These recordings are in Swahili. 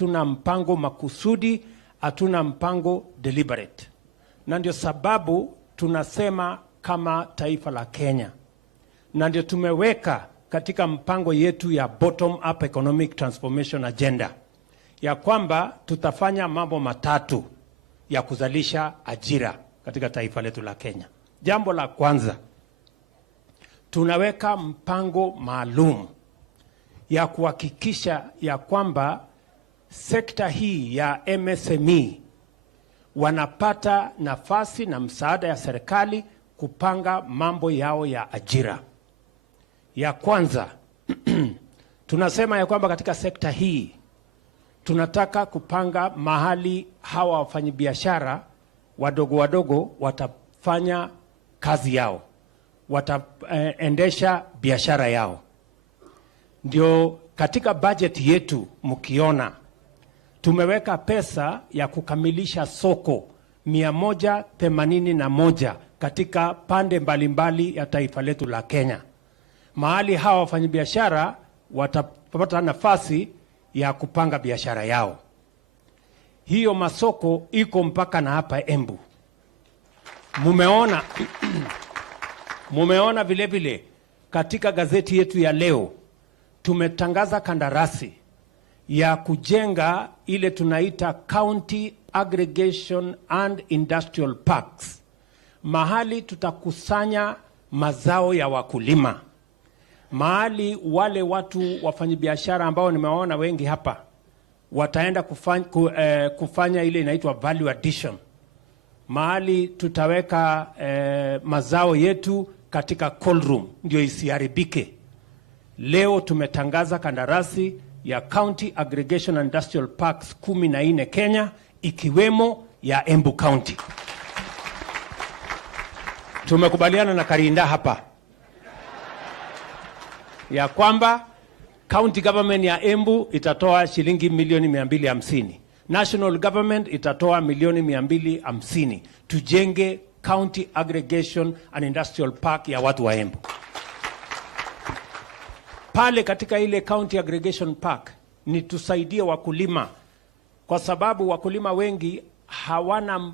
hatuna mpango makusudi, hatuna mpango deliberate. Na ndio sababu tunasema kama taifa la Kenya, na ndio tumeweka katika mpango yetu ya bottom up economic transformation agenda ya kwamba tutafanya mambo matatu ya kuzalisha ajira katika taifa letu la Kenya. Jambo la kwanza, tunaweka mpango maalum ya kuhakikisha ya kwamba sekta hii ya MSME wanapata nafasi na msaada ya serikali kupanga mambo yao ya ajira. Ya kwanza, tunasema ya kwamba katika sekta hii tunataka kupanga mahali hawa wafanyabiashara wadogo wadogo watafanya kazi yao, wataendesha biashara yao. Ndio katika budget yetu mkiona tumeweka pesa ya kukamilisha soko 181 katika pande mbalimbali ya taifa letu la Kenya. Mahali hawa wafanyabiashara watapata nafasi ya kupanga biashara yao. Hiyo masoko iko mpaka na hapa Embu. Mumeona vile vile katika gazeti yetu ya leo tumetangaza kandarasi ya kujenga ile tunaita County Aggregation and Industrial Parks. Mahali tutakusanya mazao ya wakulima. Mahali wale watu wafanyabiashara ambao nimewaona wengi hapa wataenda kufanya ile inaitwa value addition. Mahali tutaweka mazao yetu katika cold room ndio isiharibike. Leo tumetangaza kandarasi ya County Aggregation and Industrial Parks 14 Kenya, ikiwemo ya Embu County. Tumekubaliana na Karinda hapa ya kwamba county government ya Embu itatoa shilingi milioni 250. National government itatoa milioni 250. Tujenge County Aggregation and Industrial Park ya watu wa Embu. Pale katika ile County Aggregation Park ni tusaidie wakulima, kwa sababu wakulima wengi hawana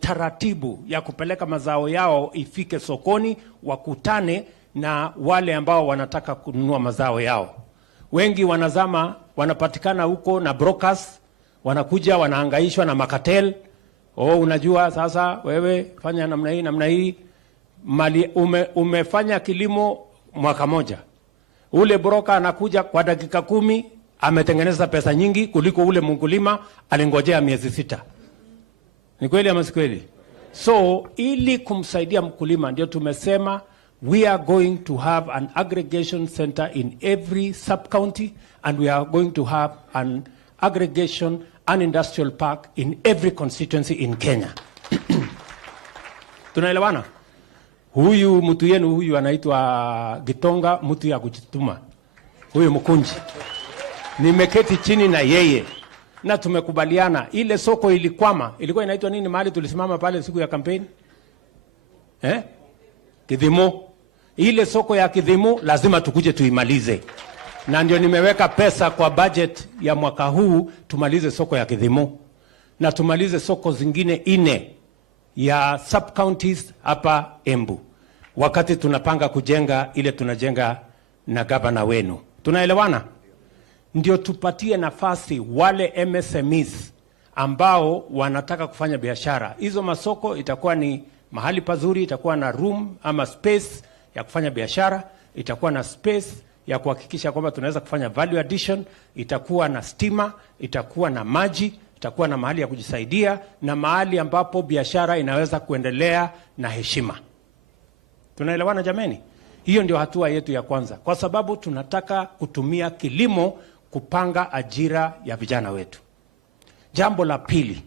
taratibu ya kupeleka mazao yao ifike sokoni, wakutane na wale ambao wanataka kununua mazao yao. Wengi wanapatikana huko na brokers, wanakuja wanahangaishwa na makatel. Unajua sasa wewe fanya namna hii mali umefanya kilimo mwaka moja. Ule broker anakuja kwa dakika 10 ametengeneza pesa nyingi kuliko ule mkulima alingojea miezi 6. Ni kweli ama si kweli? So ili kumsaidia mkulima ndio tumesema we are going to have an aggregation center in every sub-county, and we are going to have an aggregation and industrial park in every constituency in Kenya. Tunaelewana? Huyu mtu yenu huyu anaitwa Gitonga, mtu ya kujituma. Huyu mkunji. Nimeketi chini na yeye na tumekubaliana ile soko ilikwama. Ilikuwa inaitwa nini mahali tulisimama pale siku ya kampeni? Kidhimo. Ile soko ya Kidhimo lazima tukuje tuimalize. Na ndio nimeweka pesa kwa budget ya mwaka huu tumalize soko ya Kidhimo. Na tumalize soko zingine 4 ya sub-counties hapa Embu. Wakati tunapanga kujenga ile tunajenga na gavana wenu. Tunaelewana? Ndio tupatie nafasi wale MSMEs ambao wanataka kufanya biashara. Hizo masoko itakuwa ni mahali pazuri, itakuwa na room ama space ya kufanya biashara, itakuwa na space ya kuhakikisha kwamba tunaweza kufanya value addition, itakuwa na stima, itakuwa na maji, itakuwa na mahali ya kujisaidia na mahali ambapo biashara inaweza kuendelea na heshima. Tunaelewana jameni? Hiyo ndio hatua yetu ya kwanza, kwa sababu tunataka kutumia kilimo kupanga ajira ya vijana wetu. Jambo la pili,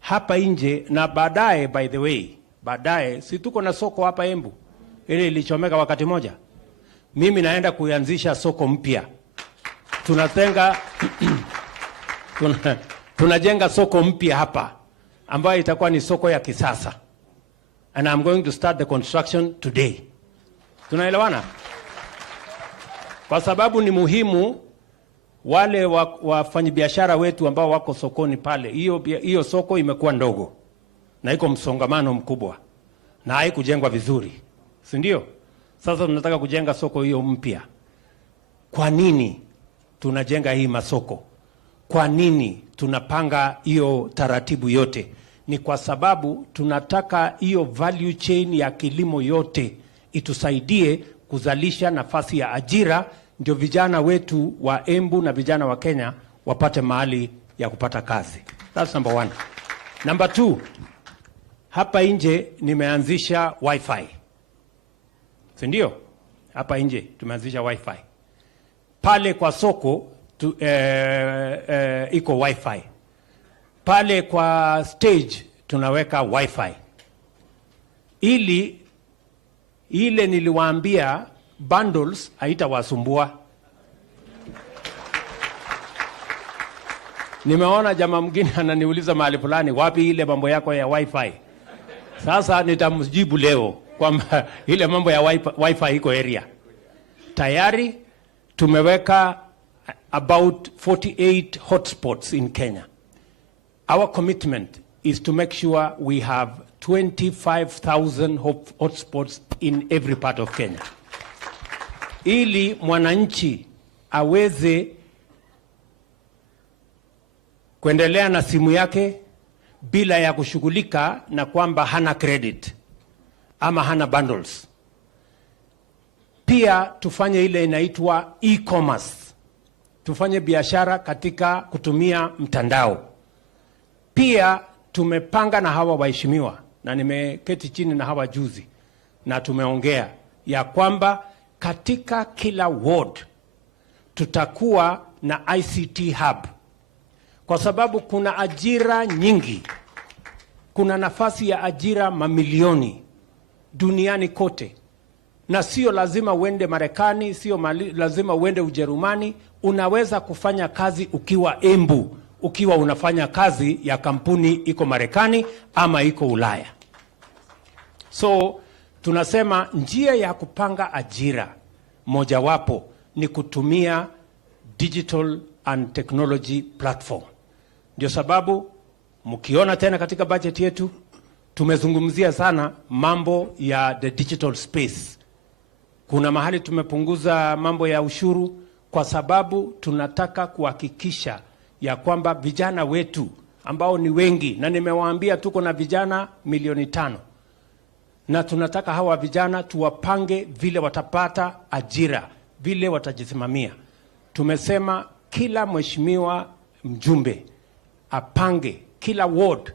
hapa nje na baadaye, by the way, baadaye si tuko na soko hapa Embu ile ilichomeka wakati moja. Mimi naenda kuanzisha soko mpya. Tunajenga soko mpya hapa ambayo itakuwa ni soko ya kisasa. And I'm going to start the construction today. Tunaelewana? Kwa sababu ni muhimu wale wafanyabiashara wetu ambao wako sokoni pale, hiyo soko imekuwa ndogo na iko msongamano mkubwa na haikujengwa vizuri, si ndio? Sasa tunataka kujenga soko hiyo mpya. Kwa nini tunajenga hii masoko? Kwa nini tunapanga hiyo taratibu yote? Ni kwa sababu tunataka hiyo value chain ya kilimo yote itusaidie kuzalisha nafasi ya ajira, ndio vijana wetu wa Embu na vijana wa Kenya wapate mahali ya kupata kazi. That's number one. Number two, hapa nje nimeanzisha wifi. Si ndio? Hapa nje tumeanzisha wifi. Pale kwa soko iko wifi. Pale kwa stage tunaweka wifi. Ile niliwaambia bundles haitawasumbua. Nimeona jamaa mwingine ananiuliza mahali fulani, wapi ile mambo yako ya wifi? Sasa nitamjibu leo kwamba ile mambo ya wifi iko area. Tayari tumeweka about 48 hotspots in Kenya. Our commitment is to make sure we have 25,000 hotspots in every part of Kenya. Ili mwananchi aweze kuendelea na simu yake bila ya kushughulika na kwamba hana credit ama hana bundles. Pia tufanye ile inaitwa e-commerce. Tufanye biashara katika kutumia mtandao. Pia tumepanga na hawa waheshimiwa, na nimeketi chini na hawa juzi na tumeongea ya kwamba katika kila ward tutakuwa na ICT hub, kwa sababu kuna ajira nyingi, kuna nafasi ya ajira mamilioni duniani kote, na sio lazima uende Marekani, sio lazima uende Ujerumani. Unaweza kufanya kazi ukiwa Embu, ukiwa unafanya kazi ya kampuni iko Marekani ama iko Ulaya. So tunasema njia ya kupanga ajira mojawapo ni kutumia digital and technology platform. Ndio sababu mkiona tena katika budget yetu tumezungumzia sana mambo ya the digital space. Kuna mahali tumepunguza mambo ya ushuru kwa sababu tunataka kuhakikisha ya kwamba vijana wetu ambao ni wengi, na nimewaambia tuko na vijana 500,000, na tunataka hawa vijana tuwapange vile watapata ajira, vile watajisimamia. Tumesema kila mheshimiwa mjumbe apange kila ward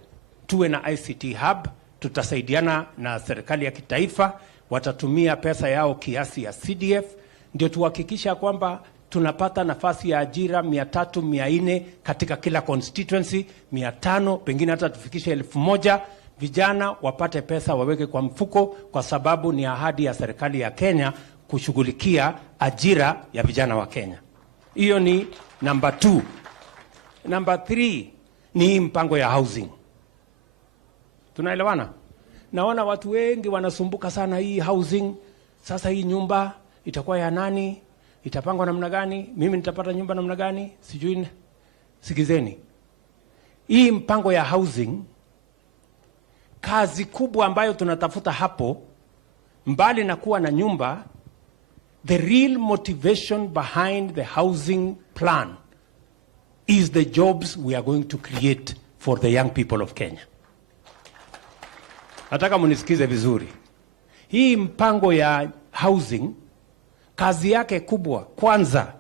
tuwe na ICT hub. Tutasaidiana na serikali ya kitaifa, watatumia pesa yao kiasi ya CDF, ndio tuhakikisha kwamba tunapata nafasi ya ajira 300, 400 katika kila constituency, 500, pengine hata tufikishe 1000. Vijana wapate pesa waweke kwa mfuko, kwa sababu ni ahadi ya serikali ya Kenya kushughulikia ajira ya vijana wa Kenya. Hiyo ni number 2. Number 3 ni mpango ya housing. Tunaelewana? Naona watu wengi wanasumbuka sana hii housing. Sasa hii nyumba itakuwa ya nani? Itapangwa namna gani? Mimi nitapata nyumba namna gani? Sijui. Sikizeni. Hii mpango ya housing, kazi kubwa ambayo tunatafuta hapo, mbali na kuwa na nyumba, the real motivation behind the housing plan is the jobs we are going to create for the young people of Kenya. Nataka munisikize vizuri. Hii mpango ya housing, kazi yake kubwa kwanza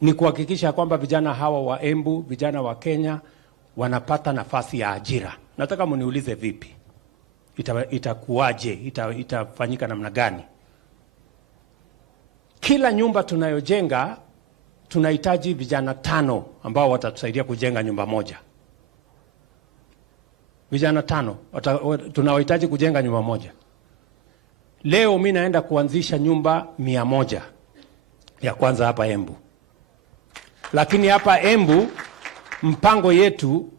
ni kuhakikisha kwamba vijana hawa wa Embu, vijana wa Kenya wanapata nafasi ya ajira. Nataka muniulize vipi? Itakuwaje? Itafanyika namna gani? Kila nyumba tunayojenga tunahitaji vijana 5 ambao watatusaidia kujenga nyumba moja. Vijana 5 tunawahitaji kujenga nyumba moja. Leo mimi naenda kuanzisha nyumba 100 ya kwanza hapa Embu. Lakini hapa Embu mpango yetu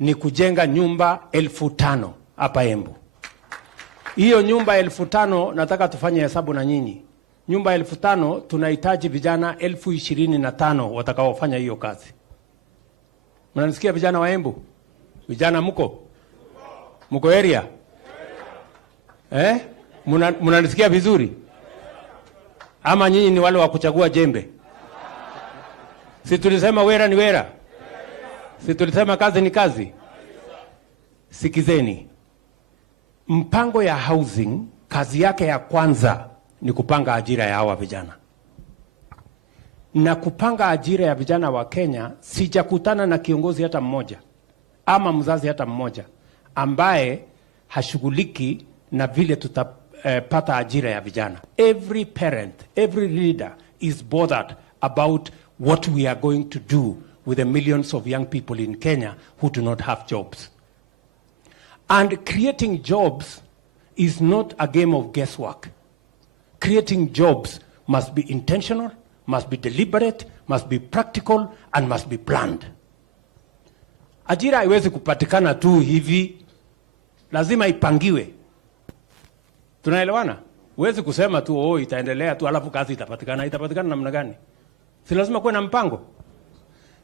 ni kujenga nyumba 5,000 hapa Embu. Hiyo nyumba 5,000 nataka tufanye hesabu na nyinyi. nyumba 5,000 tunahitaji vijana 25,000 watakaofanya hiyo kazi. Mnanisikia vijana wa Embu? Vijana mko area? Mnanisikia vizuri? Ama nyinyi ni wale wa kuchagua jembe? Si tulisema wera ni wera? Si tulisema kazi ni kazi? Sikizeni. Mpango ya housing, kazi yake ya kwanza ni kupanga ajira ya hawa vijana. Na kupanga ajira ya vijana wa Kenya, sijakutana na kiongozi hata mmoja ama mzazi hata mmoja ambaye hashughuliki na vile tutapata ajira ya vijana. Every parent, every leader is bothered about what we are going to do with the millions of young people in Kenya who do not have jobs. And creating jobs is not a game of guesswork. Creating jobs must be intentional, must be deliberate, must be practical, and must be planned. Ajira haiwezi kupatikana tu hivi, lazima ipangiwe. Tunaelewana? Huwezi kusema tu itaendelea tu alafu kazi itapatikana. Itapatikana namna gani? Si lazima kuwe na mpango.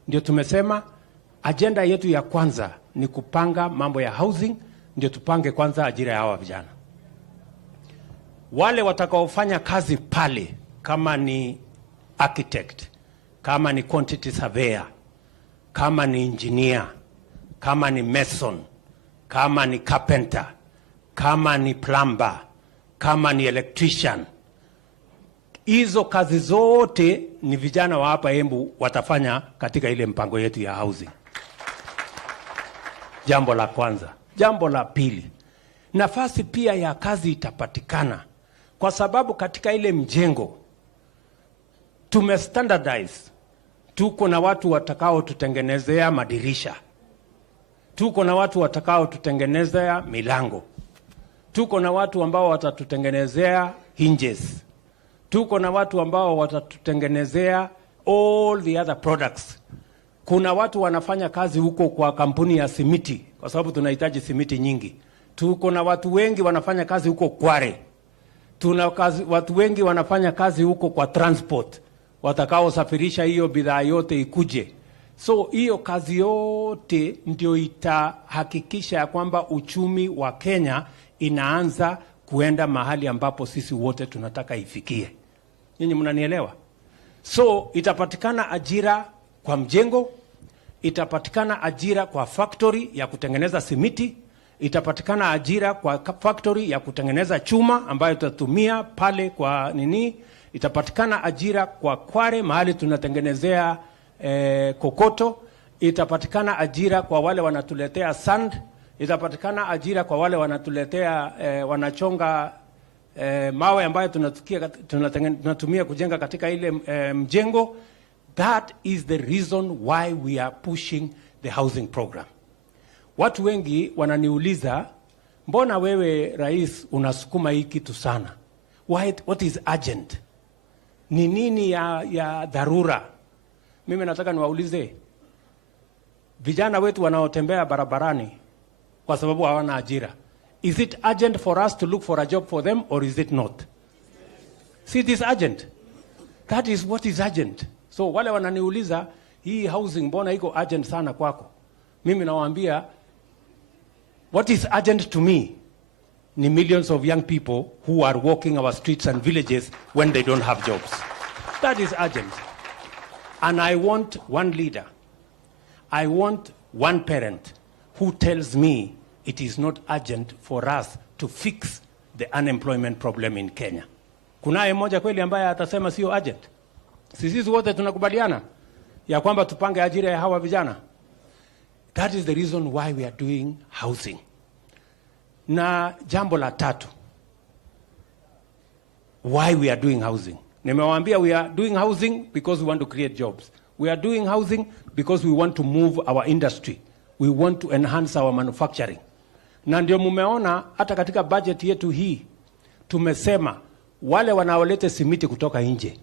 Ndio tumesema agenda yetu ya kwanza ni kupanga mambo ya housing, ndio tupange kwanza ajira ya hawa vijana. Wale watakaofanya kazi pale, kama ni architect, kama ni quantity surveyor, kama ni engineer, kama ni mason, kama ni carpenter, kama ni plumber, kama ni electrician, hizo kazi zote ni vijana wa hapa Embu watafanya katika ile mpango yetu ya housing. Jambo la kwanza. Jambo la pili, nafasi pia ya kazi itapatikana kwa sababu katika ile mjengo tumestandardize. Tuko na watu watakao tutengenezea madirisha, tuko na watu watakao tutengenezea milango, tuko na watu ambao watatutengenezea hinges, tuko na watu ambao watatutengenezea all the other products. Kuna watu wanafanya kazi huko kwa kampuni ya simiti kwa sababu tunahitaji simiti nyingi. Tuko na watu wengi wanafanya kazi huko Kware. Watu wengi wanafanya kazi huko kwa transport, watakao safirisha hiyo bidhaa yote ikuje. So hiyo kazi yote ndio itahakikisha ya kwamba uchumi wa Kenya inaanza kuenda mahali ambapo sisi wote tunataka ifikie. Nyinyi mnanielewa? So itapatikana ajira kwa mjengo, itapatikana ajira kwa factory ya kutengeneza simiti, itapatikana ajira kwa factory ya kutengeneza chuma ambayo tutatumia pale kwa nini, itapatikana ajira kwa Kware mahali tunatengenezea kokoto, itapatikana ajira kwa wale wanatuletea sand, itapatikana ajira kwa wale wanatuletea wanachonga mawe ambayo tunatumia kujenga katika ile mjengo. That is the reason why we are pushing the housing program. Watu wengi wananiuliza, mbona wewe rais unasukuma hii kitu sana? What is urgent? Ni nini ya dharura? Mimi nataka niwaulize vijana wetu wanaotembea barabarani kwa sababu hawana ajira. Is it urgent for us to look for a job for them or is it not? See, it is urgent. That is what is urgent. So wale wananiuliza hii housing mbona iko urgent sana kwako? Mimi nawaambia what is urgent to me ni millions of young people who are walking our streets and villages when they don't have jobs. That is urgent. And I want one leader. I want one parent who tells me it is not urgent for us to fix the unemployment problem in Kenya. Kunaye mmoja kweli ambaye atasema sio urgent? Sisi wote tunakubaliana ya kwamba tupange ajira ya hawa vijana. That is the reason why we are doing housing. Na jambo la tatu, why we are doing housing. Nimewaambia we are doing housing because we want to create jobs. We are doing housing because we want to move our industry. We want to enhance our manufacturing. Na ndio mumeona hata katika budget yetu hii tumesema wale wanaoleta simiti kutoka nje,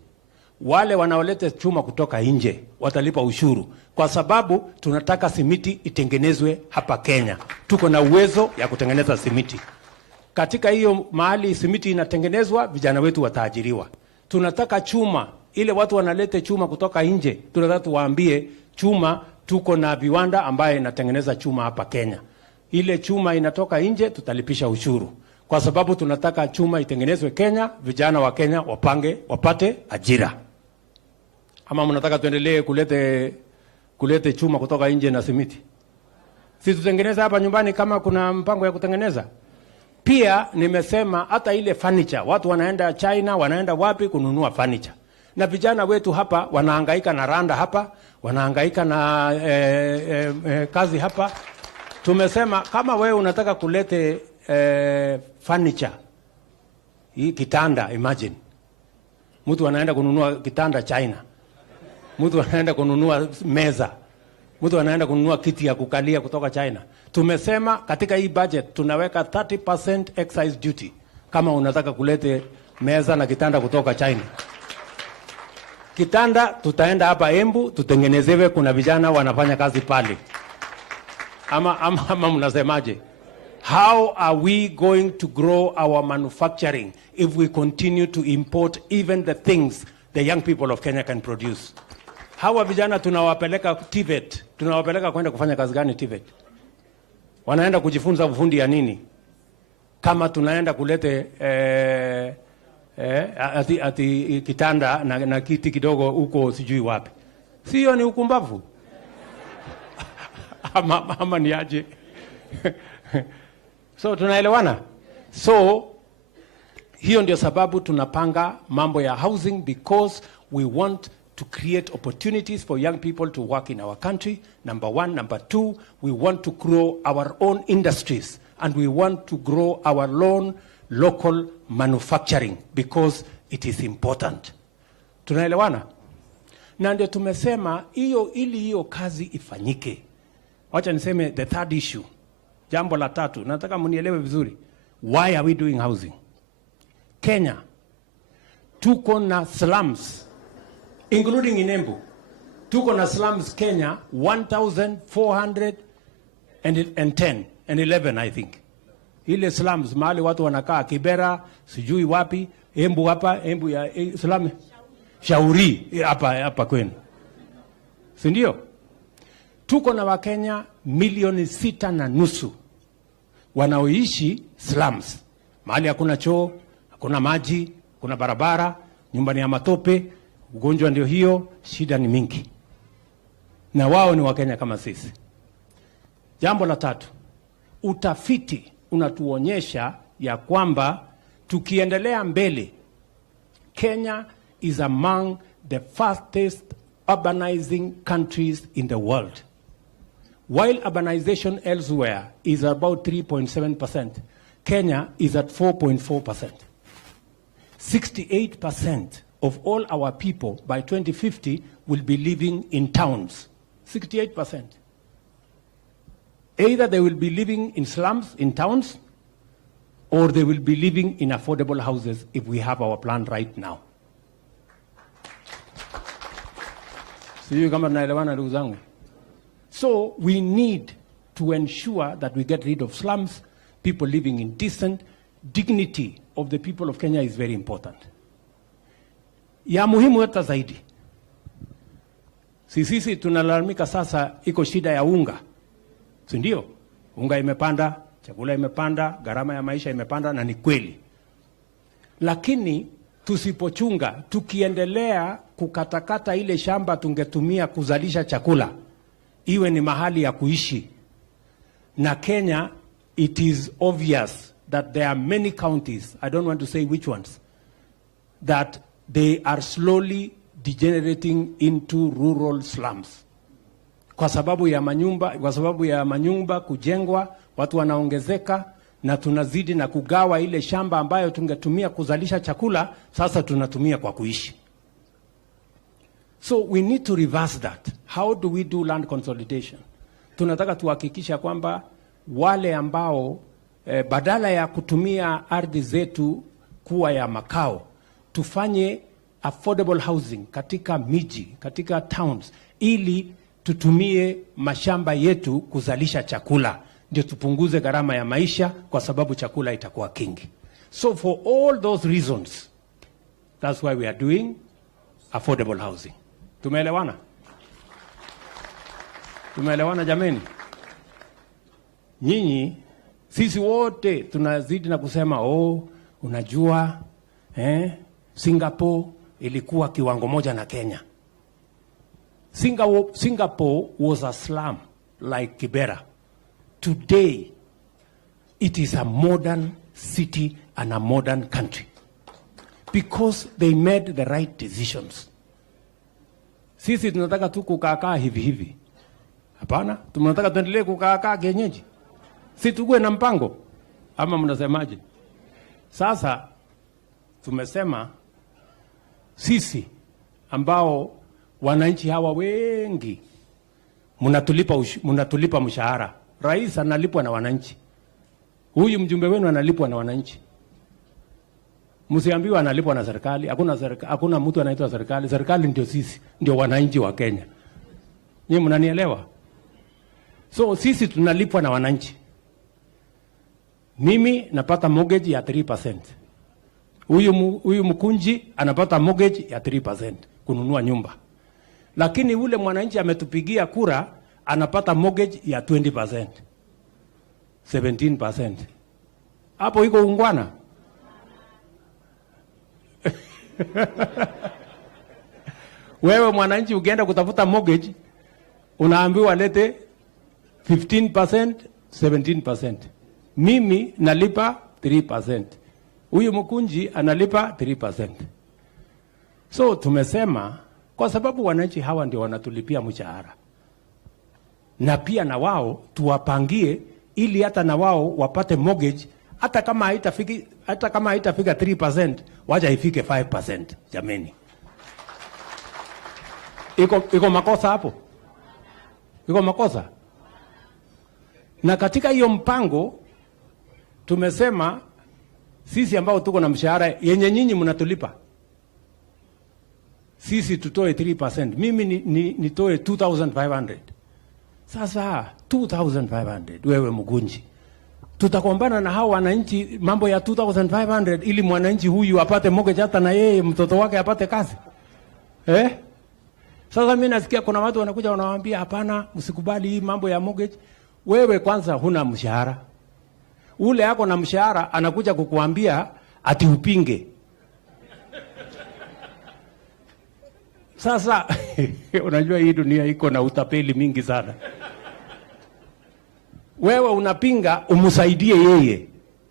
wale wanaoleta chuma kutoka nje watalipa ushuru kwa sababu tunataka simiti itengenezwe hapa Kenya. Tuko na uwezo ya kutengeneza simiti. Katika hiyo mahali simiti inatengenezwa, vijana wetu wataajiriwa. Tunataka chuma, ile watu wanalete chuma kutoka nje, tunataka tuwaambie chuma, tuko na viwanda ambaye inatengeneza chuma hapa Kenya. Ile chuma inatoka nje, tutalipisha ushuru. Kwa sababu tunataka chuma itengenezwe Kenya, vijana wa Kenya wapate ajira. Ama mnataka tuendelee kulete chuma kutoka nje na simiti? Sisi tutengeneza hapa nyumbani kama kuna mpango ya kutengeneza. Pia nimesema hata ile furniture, watu wanaenda China, wanaenda wapi kununua furniture. Na vijana wetu hapa wanahangaika na randa hapa, wanahangaika na kazi hapa. Tumesema kama wewe unataka kulete furniture, hii kitanda, imagine. Mtu anaenda kununua kitanda China. Mtu anaenda kununua meza. Mtu anaenda kununua kiti ya kukalia kutoka China. Tumesema katika hii budget tunaweka 30% excise duty kama unataka kulete meza na kitanda kutoka China. Kitanda tutaenda hapa Embu tutengenezewe, kuna vijana wanafanya kazi pale. Ama mnasemaje? How are we going to grow our manufacturing if we continue to import even the things the young people of Kenya can produce? Hawa vijana tunawapeleka TVET, tunawapeleka kwenda kufanya kazi gani TVET? Wanaenda kujifunza ufundi ya nini? Kama tunaenda kulete ati kitanda na kiti kidogo huko sijui wapi. Sio ni ukumbavu? ama ni aje? So tunaelewana? So hiyo ndio sababu tunapanga mambo ya housing, because we want to create opportunities for young people to work in our country. Number one. Number two, we want to grow our own industries, and we want to grow our own local manufacturing because it is important. Tunaelewana? Na ndio tumesema ili hiyo kazi ifanyike. Wacha niseme the third issue. Jambo la tatu, nataka mnielewe vizuri. Why are we doing housing? Kenya, tuko na slums, including in Embu. Tuko na slums Kenya 1,411 I think. Ile slums mahali watu wanakaa Kibera, sijui wapi, Embu hapa, Embu ya slum Shauri hapa kwenu. Si ndio? Tuko na Wakenya milioni 6.5 wanaoishi slums. Mahali hakuna choo, hakuna maji, kuna barabara, nyumba ni ya matope, ugonjwa ndio hiyo, shida ni mingi. Na wao ni Wakenya kama sisi. Jambo la tatu, utafiti unatuonyesha ya kwamba tukiendelea mbele, Kenya is among the fastest urbanizing countries in the world. While urbanization elsewhere is about 3.7%, Kenya is at 4.4%. 68% of all our people by 2050 will be living in towns. 68%. Either they will be living in slums, in towns, or they will be living in affordable houses if we have our plan right now. Sijui kama tunaelewana ndugu zangu. So we need to ensure that we get rid of slums, people living in decent. Dignity of the people of Kenya is very important. Ya muhimu hata zaidi. Sisi tunalalamika sasa iko shida ya unga. Si ndio? Unga imepanda, chakula imepanda, gharama ya maisha imepanda, na ni kweli. Lakini tusipochunga, tukiendelea kukatakata ile shamba tungetumia kuzalisha chakula, iwe ni mahali ya kuishi. Na Kenya, it is obvious that there are many counties, I don't want to say which ones, that they are slowly degenerating into rural slums. Kwa sababu ya manyumba kujengwa, watu wanaongezeka, na tunazidi na kugawa ile shamba ambayo tungetumia kuzalisha chakula, sasa tunatumia kwa kuishi. So we need to reverse that. How do we do land consolidation? Tunataka tuhakikisha kwamba wale ambao badala ya kutumia ardhi zetu kuwa ya makao, tufanye affordable housing katika miji, katika towns, ili tutumie mashamba yetu kuzalisha chakula, ndio tupunguze gharama ya maisha, kwa sababu chakula itakuwa kingi. So for all those reasons, That's why we are doing affordable housing. Tumeelewana? Tumeelewana jameni? Nyinyi, sisi wote tunazidi na kusema unajua Singapore ilikuwa kiwango moja na Kenya. Singapore was a slum like Kibera. Today, it is a modern city and a modern country because they made the right decisions. Sisi tunataka tu kukaa hivi hivi. Hapana, tunataka tuendelee kukaa kienyeji. Si tukue na mpango ama mnasemaje? Sasa tumesema sisi ambao wananchi hawa wengi mnatulipa mshahara. Rais analipwa na wananchi. Huyu mjumbe wenu analipwa na wananchi. Msiambiwa analipwa na serikali. Hakuna mtu anaitwa serikali. Serikali ndio sisi, ndio wananchi wa Kenya. Nyinyi mnanielewa? So sisi tunalipwa na wananchi. Mimi napata mortgage ya 3%. Huyu mkunji anapata mortgage ya 3% kununua nyumba. Lakini ule mwananchi ametupigia kura anapata mortgage ya 20%. 17%. Hapo iko ungwana. Wewe mwananchi ukienda kutafuta mortgage unaambiwa lete 15%, 17%. Mimi nalipa 3%. Huyu mkunji analipa 3%. So tumesema kwa sababu wananchi hawa ndio wanatulipia mshahara. Na pia na wao tuwapangie ili hata na wao wapate mortgage hata kama haitafika 3%, wacha ifike 5%. Jameni. Iko makosa hapo? Iko makosa? Na katika hiyo mpango tumesema sisi ambao tuko na mshahara yenye nyinyi mnatulipa, sisi tutoe 3%. Mimi nitoe 2,500. Sasa 2,500 wewe mgunji, tutakombana na hao wananchi mambo ya 2,500 ili mwananchi huyu apate mortgage hata na yeye mtoto wake apate kazi. Sasa mimi nasikia kuna watu wanakuja wanawaambia hapana, msikubali hii mambo ya mortgage. Wewe kwanza huna mshahara. Ule yako na mshahara anakuja kukuambia ati upinge. Sasa unajua hii dunia iko na utapeli mingi sana. Wewe unapinga umsaidie yeye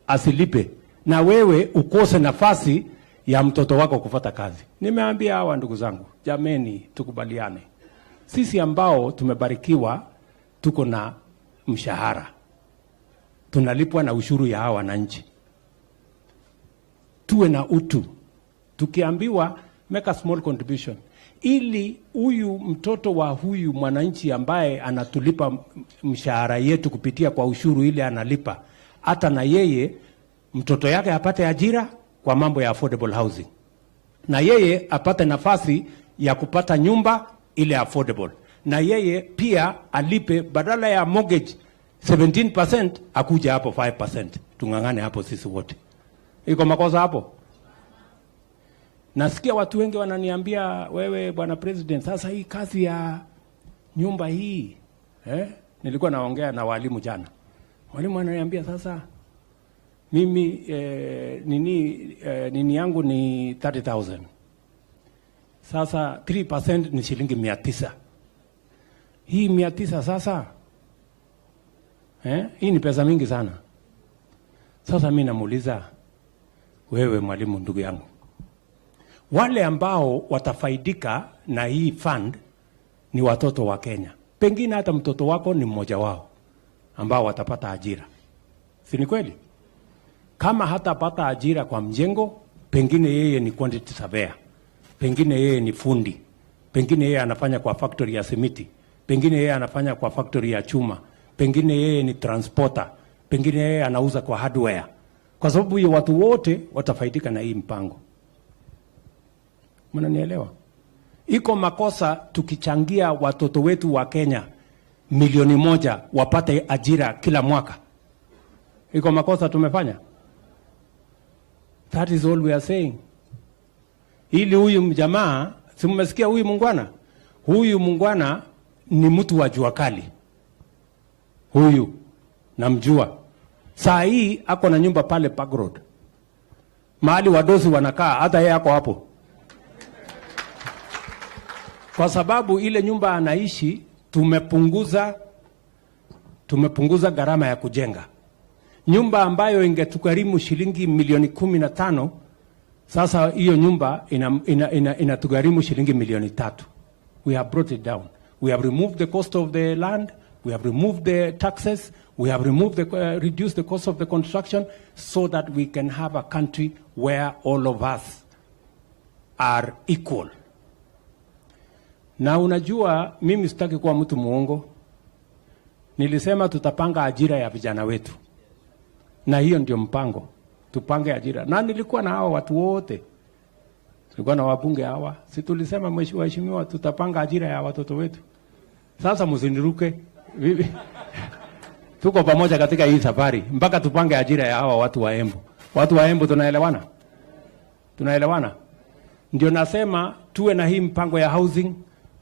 asilipe, na wewe ukose nafasi ya mtoto wako kufuata kazi. Nimeambia hawa ndugu zangu, jameni, tukubaliane. Sisi ambao tumebarikiwa tuko na mshahara, tunalipwa na ushuru ya hawa wananchi. Tuwe na utu. Tukiambiwa make a small contribution, ili huyu mtoto wa huyu mwananchi ambaye anatulipa mshahara yetu kupitia kwa ushuru ile analipa, hata na yeye mtoto yake apate ajira kwa mambo ya affordable housing, na yeye apate nafasi ya kupata nyumba ile affordable, na yeye pia alipe badala ya mortgage 17% akuja hapo 5%. Tungangane hapo sisi wote. Iko makosa hapo? Nasikia watu wengi wananiambia, wewe bwana president, sasa hii kazi ya nyumba hii nilikuwa naongea na walimu jana. Walimu wananiambia sasa mimi nini yangu ni 30,000. Sasa 3% ni shilingi 900. Hii 900 sasa hii ni pesa mingi sana. Sasa mimi namuuliza, wewe mwalimu ndugu yangu, wale ambao watafaidika na hii fund ni watoto wa Kenya. Pengine hata mtoto wako ni mmoja wao ambao watapata ajira. Si ni kweli? Kama hatapata ajira kwa mjengo, pengine yeye ni quantity surveyor, pengine yeye ni fundi, pengine yeye anafanya kwa factory ya simiti, pengine yeye anafanya kwa factory ya chuma, pengine yeye ni transporter, pengine yeye anauza kwa hardware. Kwa sababu hiyo watu wote watafaidika na hii mpango. Mnanielewa? Iko makosa tukichangia watoto wetu wa Kenya 1,000,000 wapate ajira kila mwaka? Iko makosa tumefanya? That is all we are saying. ili huyu mjamaa, si mmesikia huyu mungwana? Huyu mungwana ni mtu wa jua kali. Huyu namjua. Saa hii ako na nyumba pale Park Road. Mahali wadosi wanakaa, hata yeye ako hapo. Kwa sababu ile nyumba anaishi tumepunguza gharama ya kujenga. Nyumba ambayo ingetugharimu shilingi milioni 15, sasa hiyo nyumba inatugharimu shilingi milioni 3. We have brought it down. We have removed the cost of the land, we have removed the taxes, we have reduced the cost of the construction so that we can have a country where all of us are equal. Na unajua mimi sitaki kuwa mtu muongo. Nilisema tutapanga ajira ya vijana wetu. Na hiyo ndio mpango. Tupange ajira. Na nilikuwa na hawa watu wote. Tulikuwa na wabunge hawa. Si tulisema mheshimiwa tutapanga ajira ya watoto wetu. Sasa msiniruke. Tuko pamoja katika hii safari mpaka tupange ajira ya hawa watu wa Embu. Watu wa Embu tunaelewana? Tunaelewana? Ndio nasema tuwe na hii mpango ya housing,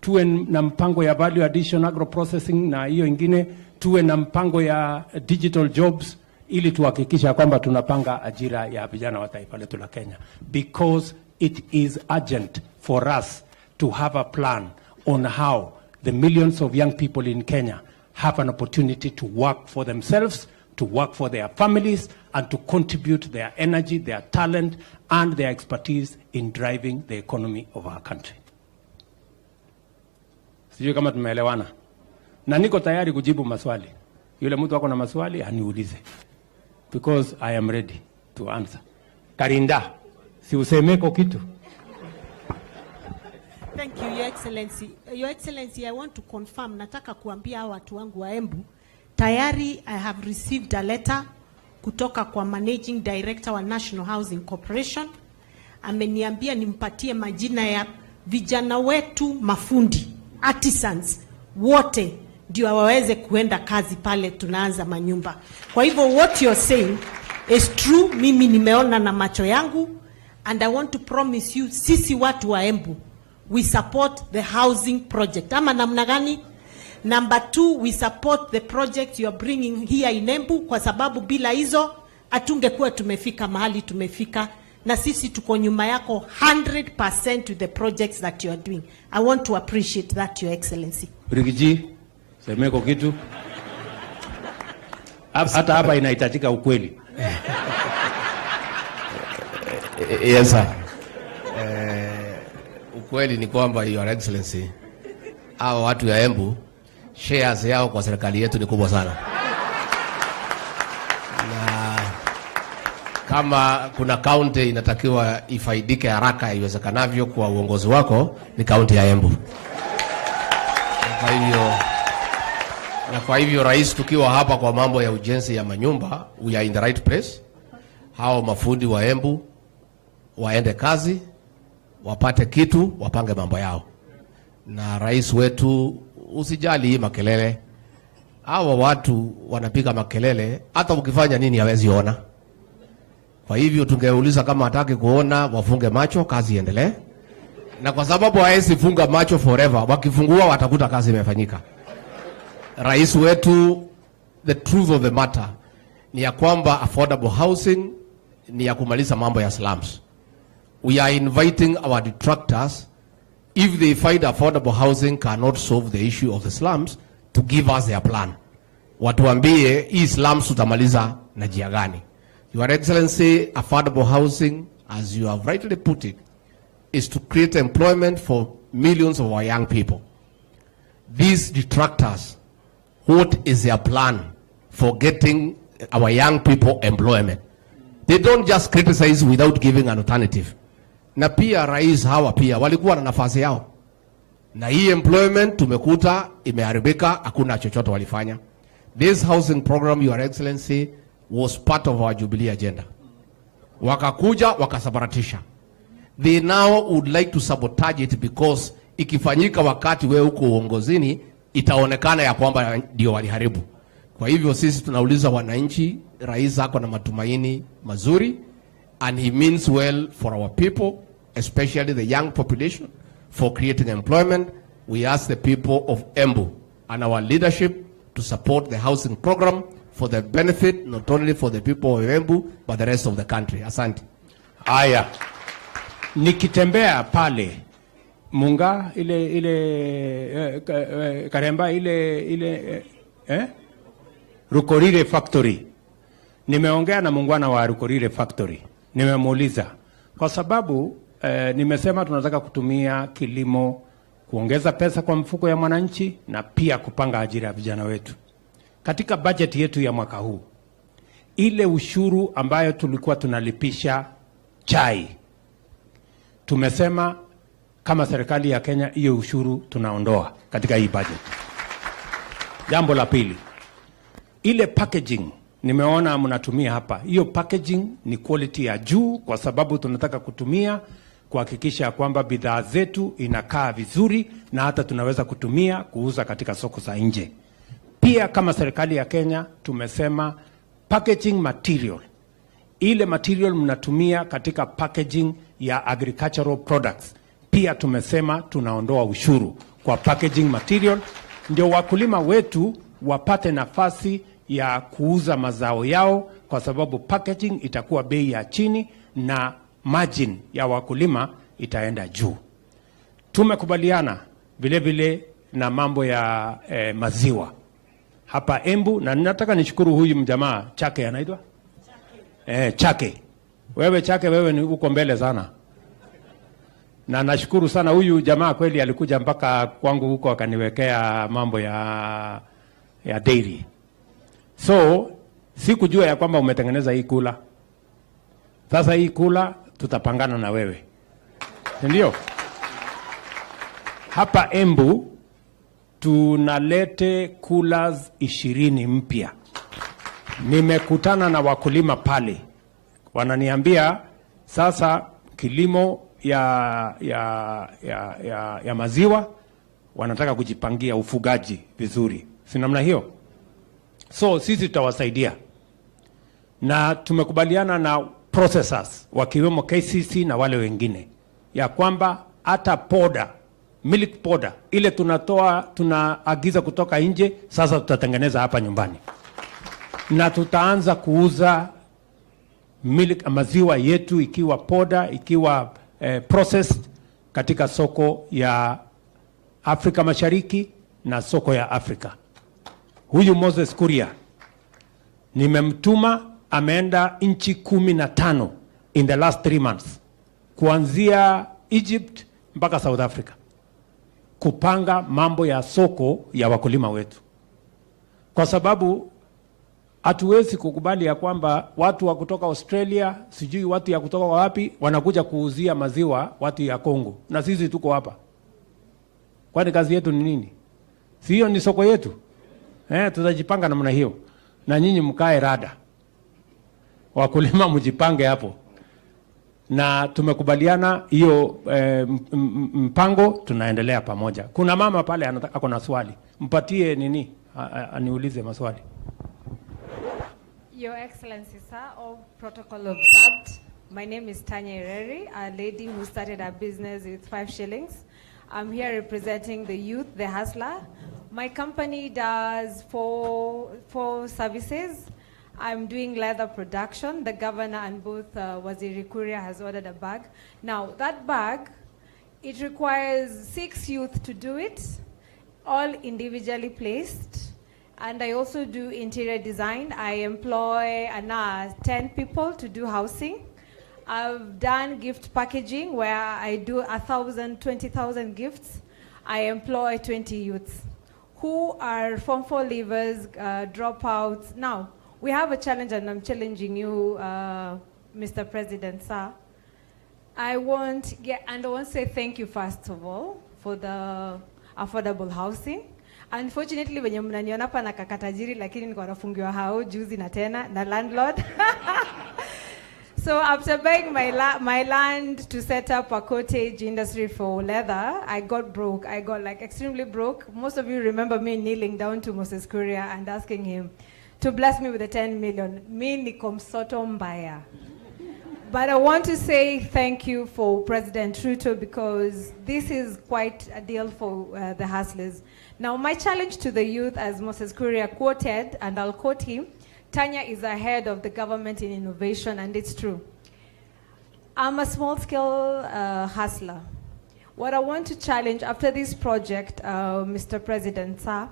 tuwe na mpango ya value addition agro processing na hiyo ingine, tuwe na mpango ya digital jobs ili tuhakikisha kwamba tunapanga ajira ya vijana wa taifa letu la Kenya, because it is urgent for us to have a plan on how the millions of young people in Kenya have an opportunity to work for themselves, to work for their families, and to contribute their energy, their talent, and their expertise in driving the economy of our country. Sijui kama tumeelewana. Na niko tayari kujibu maswali. Yule mtu wako na maswali aniulize. Because I am ready to answer. Karinda, si usemeko kitu. Thank you, Your Excellency. Your Excellency, I want to confirm, nataka kuambia watu wangu wa Embu, tayari I have received a letter kutoka kwa Managing Director wa National Housing Corporation. Ameniambia nimpatie majina ya vijana wetu mafundi, artisans, wote ndio waweze kuenda kazi pale tunaanza manyumba. Kwa hivyo what you're saying is true, mimi nimeona na macho yangu, and I want to promise you, sisi watu wa Embu, we support the housing project. Ama namna gani? Number 2, we support the project you are bringing here in Embu, kwa sababu bila hizo hatungekuwa tumefika mahali tumefika, na sisi tuko nyuma yako 100% with the projects that you are doing. I want to appreciate that, Your Excellency. Rigiji, semeko kitu. Hata hapa inahitajika ukweli. Yes, sir. Ukweli ni kwamba, Your Excellency, hao watu ya Embu shares yao kwa serikali yetu ni kubwa sana. Na kama kuna county inatakiwa ifaidike haraka iwezekanavyo kwa uongozi wako, ni county ya Embu. Na kwa hivyo rais, tukiwa hapa kwa mambo ya ujenzi ya manyumba, we are in the right place. Hao mafundi wa Embu waende kazi, wapate kitu, wapange mambo yao. Na rais wetu, usijali hii makelele. Hawa watu wanapiga makelele, hata ukifanya nini hawezi ona. Kwa hivyo tungeuliza kama hataki kuona, wafunge macho, kazi iendelee. Na kwa sababu hawezi funga macho forever, wakifungua watakuta kazi imefanyika. Rais wetu, the truth of the matter ni ya kwamba affordable housing ni ya kumaliza mambo ya slums. We are inviting our detractors, if they find affordable housing cannot solve the issue of the slums, to give us their plan. Watuambie hii slums tutamaliza na njia gani. Your Excellency, affordable housing, as you have rightly put it, is to create employment for millions of our young people. These detractors, what is their plan for getting our young people employment? They don't just criticize without giving an alternative. Na pia rais hawa pia walikuwa na nafasi yao. Na hii employment tumekuta imeharibika, hakuna chochote walifanya. This housing program, Your Excellency, was part of our Jubilee agenda. Wakakuja wakasabaratisha. They now would like to sabotage it because ikifanyika wakati wewe uko uongozini, itaonekana ya kwamba ndio waliharibu. Kwa hivyo sisi tunauliza wananchi, rais ako na matumaini mazuri, and he means well for our people, especially the young population, for creating employment. We ask the people of Embu and our leadership to support the housing program for the benefit not only for the people of Embu but the rest of the country. Asante. Aya, nikitembea pale Munga Karemba Rukorire factory, nimeongea na muungwana wa Rukorire factory, nimemuuliza kwa sababu nimesema tunataka kutumia kilimo kuongeza pesa kwa mfuko ya mwananchi na pia kupanga ajira ya vijana wetu. Katika budget yetu ya mwaka huu, ile ushuru ambayo tulikuwa tunalipisha chai, tumesema kama serikali ya Kenya hiyo ushuru tunaondoa katika hii budget. Jambo la pili, ile packaging nimeona mnatumia hapa, hiyo packaging ni quality ya juu, kwa sababu tunataka kutumia kuhakikisha kwamba bidhaa zetu inakaa vizuri na hata tunaweza kutumia kuuza katika soko za nje. Pia kama serikali ya Kenya tumesema packaging material, ile material mnatumia katika packaging ya agricultural products, pia tumesema tunaondoa ushuru kwa packaging material, ndio wakulima wetu wapate nafasi ya kuuza mazao yao, kwa sababu packaging itakuwa bei ya chini na margin ya wakulima itaenda juu. Tumekubaliana vile vile na mambo ya maziwa hapa Embu, na ninataka nishukuru huyu mjamaa Chake, anaitwa Chake. Chake, wewe ni uko mbele sana, na nashukuru sana huyu jamaa, kweli alikuja mpaka kwangu huko akaniwekea mambo ya dairy. So sikujua ya kwamba umetengeneza hii kula. Sasa hii kula tutapangana na wewe, ndio? Hapa Embu tunalete coolers 20 mpya. Nimekutana na wakulima pale, wananiambia sasa kilimo ya maziwa wanataka kujipangia ufugaji vizuri, si namna hiyo? So sisi tutawasaidia, na tumekubaliana na processors wakiwemo KCC na wale wengine ya kwamba hata powder, milk powder ile tunaagiza kutoka nje, sasa tutatengeneza hapa nyumbani, na tutaanza kuuza milk, maziwa yetu ikiwa powder, ikiwa processed katika soko ya Afrika Mashariki na soko ya Afrika. Huyu Moses Kuria nimemtuma, ameenda nchi 15 in the last 3 months, kuanzia Egypt mpaka South Africa, kupanga mambo ya soko ya wakulima wetu, kwa sababu hatuwezi kukubali ya kwamba watu wa kutoka Australia, sijui watu ya kutoka wapi, wanakuja kuuzia maziwa watu ya Kongo, na sisi tuko hapa. Kwani kazi yetu ni nini? Si hiyo ni soko yetu? Tutajipanga namna hiyo, na nyinyi mkae rada, wakulima mjipange hapo, na tumekubaliana hiyo mpango, tunaendelea pamoja. Kuna mama pale ako na swali, mpatie nini aniulize maswali. Your Excellency, sir, all protocol observed. My name is Tanya Ireri, a lady who started a business with 5 shillings. I'm here representing the youth, the hustler. My company does four services. I'm doing leather production. The governor and both Waziri Kuria has ordered a bag. Now, that bag, it requires 6 youth to do it, all individually placed. And I also do interior design. I employ 10 people to do housing. I've done gift packaging where I do 20,000 gifts. I employ 20 youths who are Form 4 leavers, dropouts. Now, we have a challenge, and I'm challenging you, Mr. President, sir. I want to say thank you, first of all, for the affordable housing. Unfortunately, when you mnaniona hapa na kakatajiri, lakini niko nafungiwa hao juzi na tena na landlord. So after buying my land to set up a cottage industry for leather, I got broke. I got like extremely broke. Most of you remember me kneeling down to Moses Kuria and asking him to bless me with the 10 million. Mi niko msoto mbaya. But I want to say thank you for President Ruto, because this is quite a deal for the hustlers. Now, my challenge to the youth, as Moses Kuria quoted, and I'll quote him, Tanya is ahead of the government in innovation, and it's true. I'm a small-scale hustler. What I want to challenge after this project, Mr. President, sir,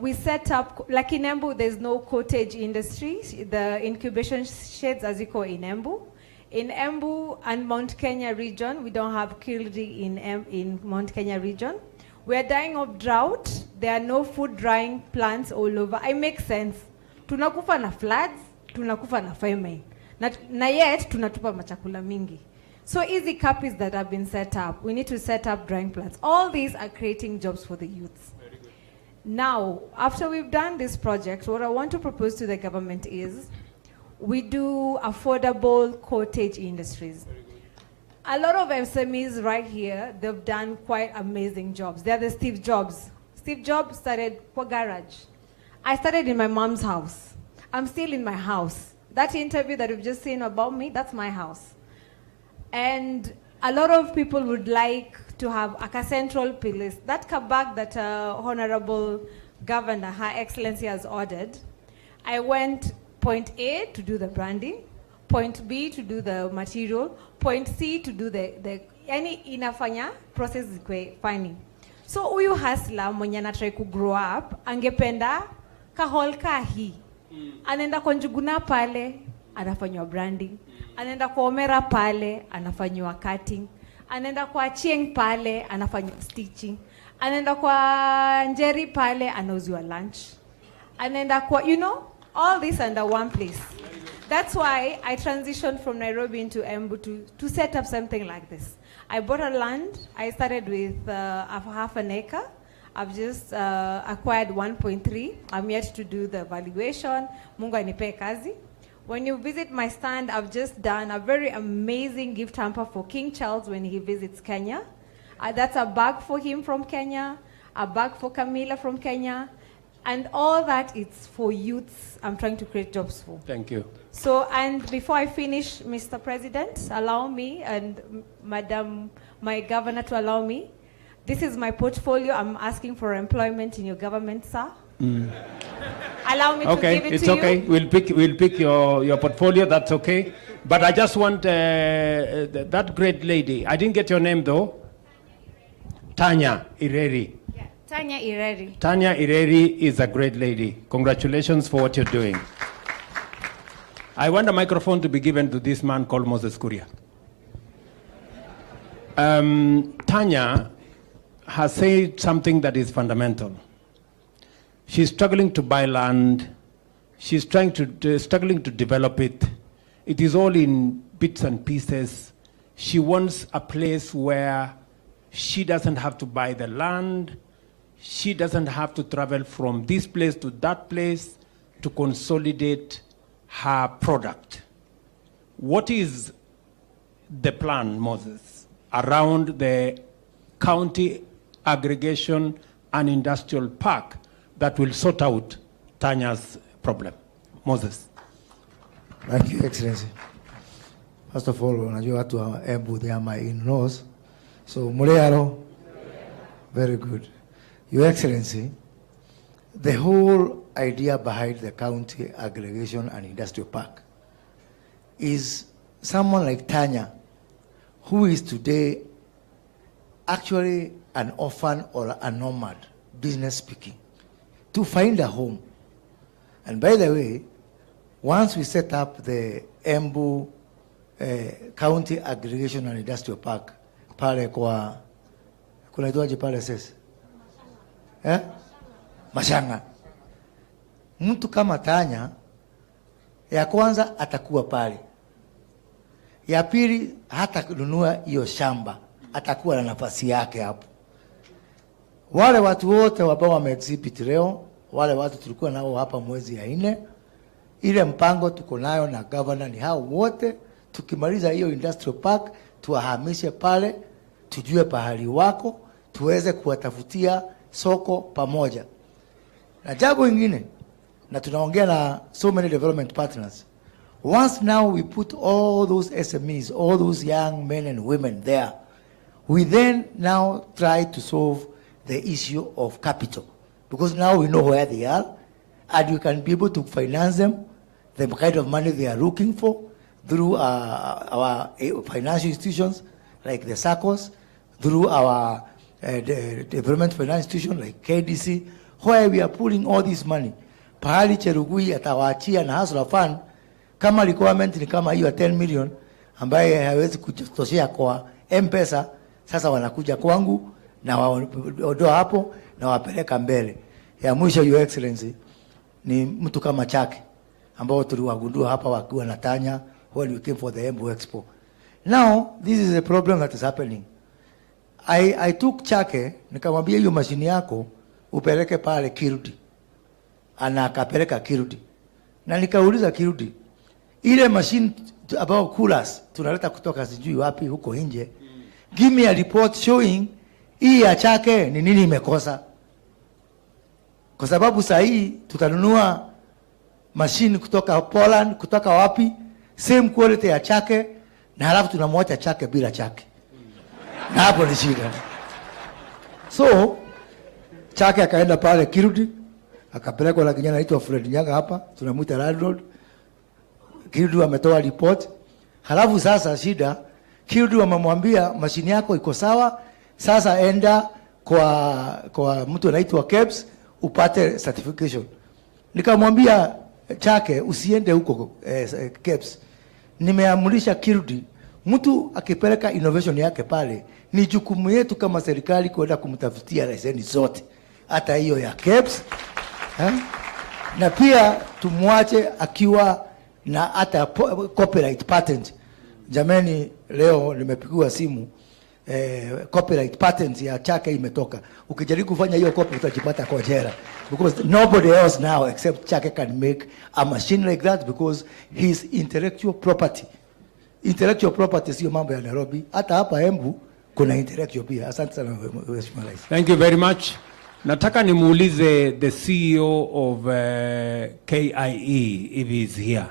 we set up, like in Embu, there's no cottage industry. The incubation sheds as you call in Embu. In Embu and Mount Kenya region, we don't have kildi in Mount Kenya region. We're dying of drought. There are no food drying plants all over. It makes sense. Tunakufa na floods, tunakufa na famine. Na yet, tunatupa machakula mingi. So easy capis that have been set up. We need to set up drying plants. All these are creating jobs for the youths. Now, after we've done this project, what I want to propose to the government is we do affordable cottage industries. A lot of SMEs right here, they've done quite amazing jobs. They're the Steve Jobs. Steve Jobs started for garage. I started in my mom's house. I'm still in my house. That interview that you've just seen about me, that's my house. And a lot of people would like to have a central place. That kabak that Honorable Governor, Her Excellency has ordered, I went point A to do the branding, point B to do the material, point C to do the any inafanya process is finding. So huyu hustler mwenye anatry ku grow up, angependa kahol kahi. Anaenda kwa Njuguna pale, anafanywa branding. Anaenda kwa Omera pale, anafanywa cutting. Anaenda kwa Chieng pale, anafanywa stitching. Anaenda kwa Njeri pale, anauziwa lunch. Anaenda kwa, you know, all this under one place. That's why I transitioned from Nairobi into Embu to set up something like this. I bought a land. I started with half an acre. I've just acquired 1.3. I'm yet to do the valuation. Mungu anipe kazi. When you visit my stand, I've just done a very amazing gift hamper for King Charles when he visits Kenya. That's a bag for him from Kenya, a bag for Camilla from Kenya, and all that is for youths I'm trying to create jobs for. Thank you. So, and before I finish, Mr. President, allow me, and Madam, my governor, to allow me. This is my portfolio. I'm asking for employment in your government, sir. Allow me to give it to you. Okay, it's okay. We'll pick your portfolio. That's okay. But I just want that great lady. I didn't get your name though. Tanya Ireri. Yeah, Tanya Ireri. Tanya Ireri is a great lady. Congratulations for what you're doing. I want a microphone to be given to this man called Moses Kuria. Tanya has said something that is fundamental. She's struggling to buy land. She's struggling to develop it. It is all in bits and pieces. She wants a place where she doesn't have to buy the land. She doesn't have to travel from this place to that place to consolidate her product. What is the plan, Moses, around the county aggregation and industrial park that will sort out Tanya's problem? Moses. Thank you, Excellency. First of all, unajua watu wa Embu, they are my in-laws. So, Mulearo, very good. Your Excellency, the whole idea behind the county aggregation and industrial park is someone like Tanya, who is today actually an orphan or a nomad, business speaking, to find a home. And by the way, once we set up the Embu County Aggregation and Industrial Park, pale kwa, kunaitwaje pale sasa? Mashanga. Mtu kama Tanya, ya kwanza atakuwa pale. Ya pili hata kununua hiyo shamba, atakuwa na nafasi yake hapo. Wale watu wote ambao wameexhibit leo, wale watu tulikuwa nao hapa mwezi ya 4, ile mpango tuko nayo na governor ni hao wote. Tukimaliza hiyo industrial park, tuwahamishe pale, tujue pahali wako, tuweze kuwatafutia soko pamoja. Na jambo lingine, na tunaongea na so many development partners, Once now we put all those SMEs, all those young men and women there, we then now try to solve the issue of capital. Because now we know where they are, and we can be able to finance them, the kind of money they are looking for, through our financial institutions, like the SACCOs, through our development finance institution, like KDC, where we are pulling all this money. Pahali Cherugui atawaachia na Hustler Fund, kama requirement ni kama hiyo 10 million, ambaye hawezi kutoshea kwa M-Pesa, sasa wanakuja kwangu, na waondoa hapo, na wapeleka mbele. Ya mwisho, Your Excellency, ni mtu kama Chake, ambao tuliwagundua hapa wakiwa na Tanya, when we came for the Embu Expo. Now, this is a problem that is happening. I took Chake, nikamwambia hiyo mashini yako, upeleke pale Kirudi. Ana akapeleka Kirudi. Na nikauliza Kirudi, ile machine about coolers, tunaleta kutoka sijui wapi huko nje, give me a report showing hii ya Chake ni nini imekosa. Kwa sababu saa hii tutanunua machine kutoka Poland, kutoka wapi, same quality ya Chake, na halafu tunamwacha Chake bila Chake. Na hapo ni shida. So Chake akaenda pale Kirudi, akapelekwa na kijana anaitwa Fred Nyaga hapa, tunamuita landlord. Kirudi wametoa report. Halafu sasa shida, Kirudi wamemwambia mashini yako iko sawa, sasa enda kwa mtu anaitwa KEBS upate certification. Nikamwambia Chake, usiende huko KEBS. Nimeamulisha Kirudi, mtu akipeleka innovation yake pale, ni jukumu yetu kama serikali kwenda kumtafutia leseni zote, hata hiyo ya KEBS. Na pia tumwache akiwa na hata copyright patent. Jameni, leo nimepigiwa simu, copyright patent ya Chake imetoka. Ukijaribu kufanya hiyo copy utajipata kwa jela, because nobody else now except Chake can make a machine like that, because his intellectual property. Intellectual property sio mambo ya Nairobi, hata hapa Embu kuna intellectual pia. Asante sana Mheshimiwa Rais. Thank you very much. Nataka nimuulize the CEO of KIE if he is here.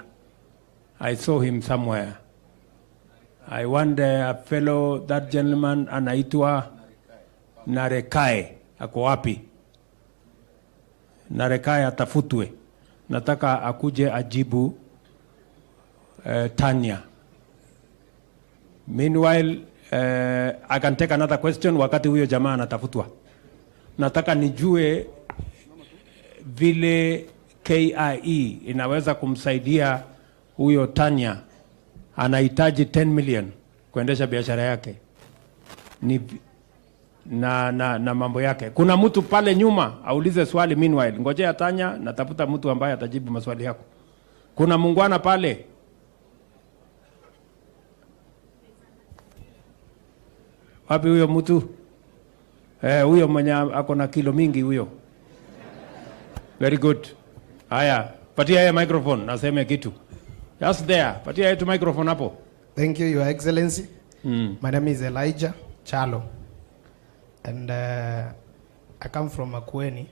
I saw him somewhere. I wonder a fellow, that gentleman anaitwa Narekae, ako wapi? Narekae atafutwe. Nataka akuje ajibu Tanya. Meanwhile, I can take another question wakati huyo jamaa anatafutwa. Nataka nijue vile KIE inaweza kumsaidia huyo Tanya, anahitaji 10 million kuendesha biashara yake ni na mambo yake. Kuna mtu pale nyuma aulize swali. Meanwhile, ngojea Tanya, natafuta mtu ambaye atajibu maswali yako. Kuna mungwana pale. Wapi huyo mtu? Huyo mwenye ako na kilo mingi huyo. Very good. Haya, patia yeye microphone naseme kitu. Just there. Patia yeye microphone hapo. Thank you, Your Excellency. My name is Elijah Chalo, and I come from Makueni.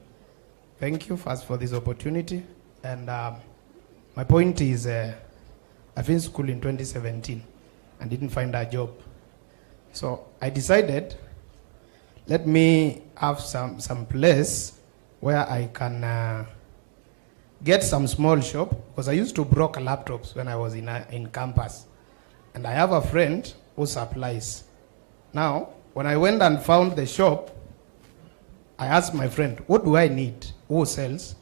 Thank you first for this opportunity. And my point is, I finished school in 2017 and didn't find a job. So I decided, let me have some place where I can get some small shop, because I used to broker laptops when I was in campus. And I have a friend who supplies. Now, when I went and found the shop, I asked my friend, what do I need, who sells,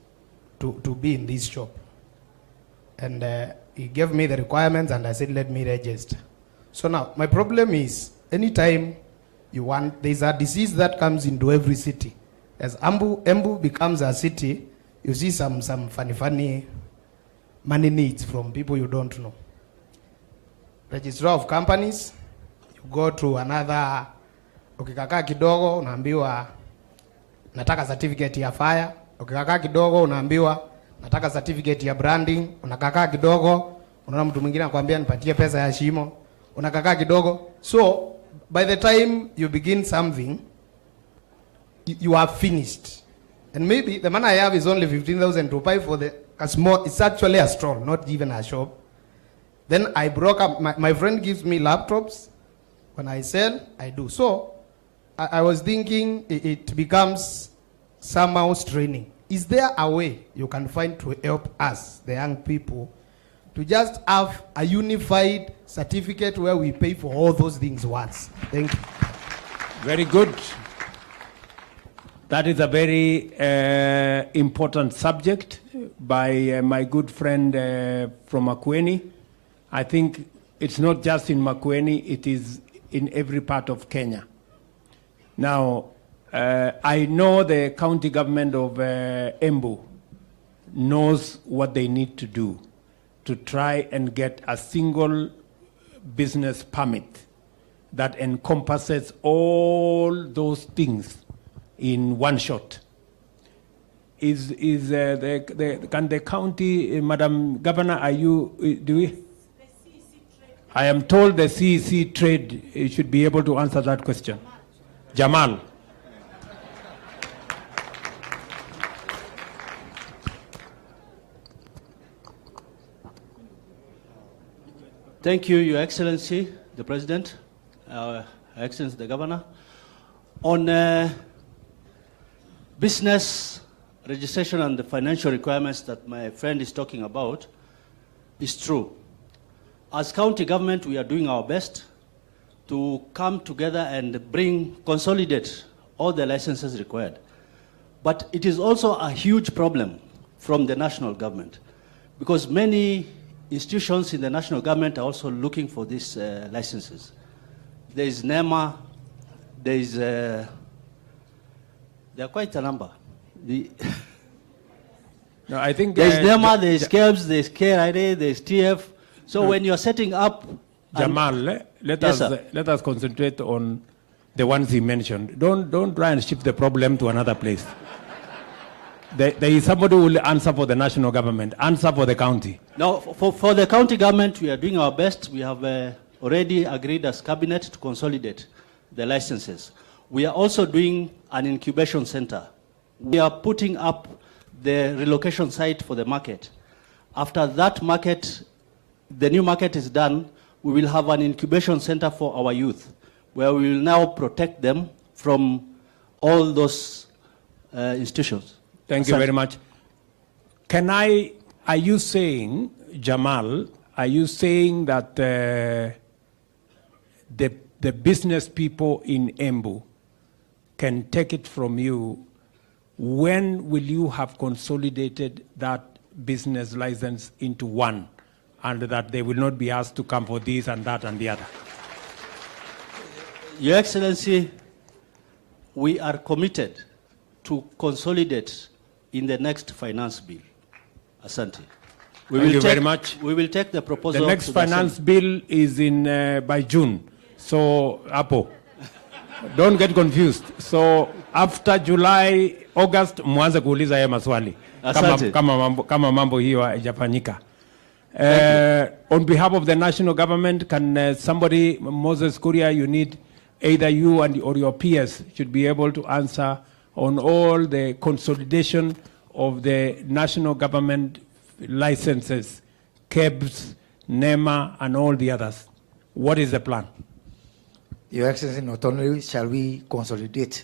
to be in this shop? And he gave me the requirements, and I said, let me register. So now, my problem is, anytime you want, there's a disease that comes into every city. As Embu becomes a city, you see some funny money needs from people you don't know. Registrar of companies, you go to another, ukikakaa kidogo unaambiwa nataka certificate ya fire, ukikakaa kidogo unaambiwa nataka certificate ya branding, unakakaa kidogo unaona mtu mwingine anakuambia nipatie pesa ya shimo, unakakaa kidogo. So by the time you begin something, you are finished. And maybe the money I have is only 15,000 to buy for a small, it's actually a stall, not even a shop. Then I broke up. My friend gives me laptops. When I sell, I do. So I was thinking it becomes somehow straining. Is there a way you can find to help us, the young people, to just have a unified certificate where we pay for all those things once? Thank you. Very good. That is a very important subject by my good friend from Makueni. I think it's not just in Makueni, it is in every part of Kenya. Now, I know the county government of Embu knows what they need to do to try and get a single business permit that encompasses all those things in one shot. Can the county, Madam Governor, do we? I am told the CEC trade should be able to answer that question. Jamal. Thank you, Your Excellency, the President, Excellency, the Governor. On business registration and the financial requirements that my friend is talking about is true. As county government, we are doing our best to come together and consolidate all the licenses required. But it is also a huge problem from the national government, because many institutions in the national government are also looking for these licenses. There is NEMA, there are quite a number. No, I think there's NEMA, there's KEBS, there's KRIA, there's TF. So when you're setting up... Jamal, let us concentrate on the ones he mentioned. Don't try and shift the problem to another place. There is somebody who will answer for the national government. Answer for the county. Now, for the county government, we are doing our best. We have already agreed as cabinet to consolidate the licenses. We are also doing an incubation center. We are putting up the relocation site for the market. After that market, the new market is done, we will have an incubation center for our youth, where we will now protect them from all those institutions. Thank you very much. Are you saying, Jamal, are you saying that the business people in Embu can take it from you? When will you have consolidated that business license into one, and that they will not be asked to come for this and that and the other? Your Excellency, we are committed to consolidate in the next finance bill. Asante. Thank you very much. We will take the proposal. The next finance bill is by June. So, Apo, don't get confused. So, after July, August, mwanze kuuliza haya maswali. Kama mambo hiyo haijafanyika. On behalf of the national government, can somebody, Moses Kuria, you need either you or your peers should be able to answer on all the consolidation of the national government licenses, KEBS, NEMA, and all the others. What is the plan? Your Excellency, not only shall we consolidate,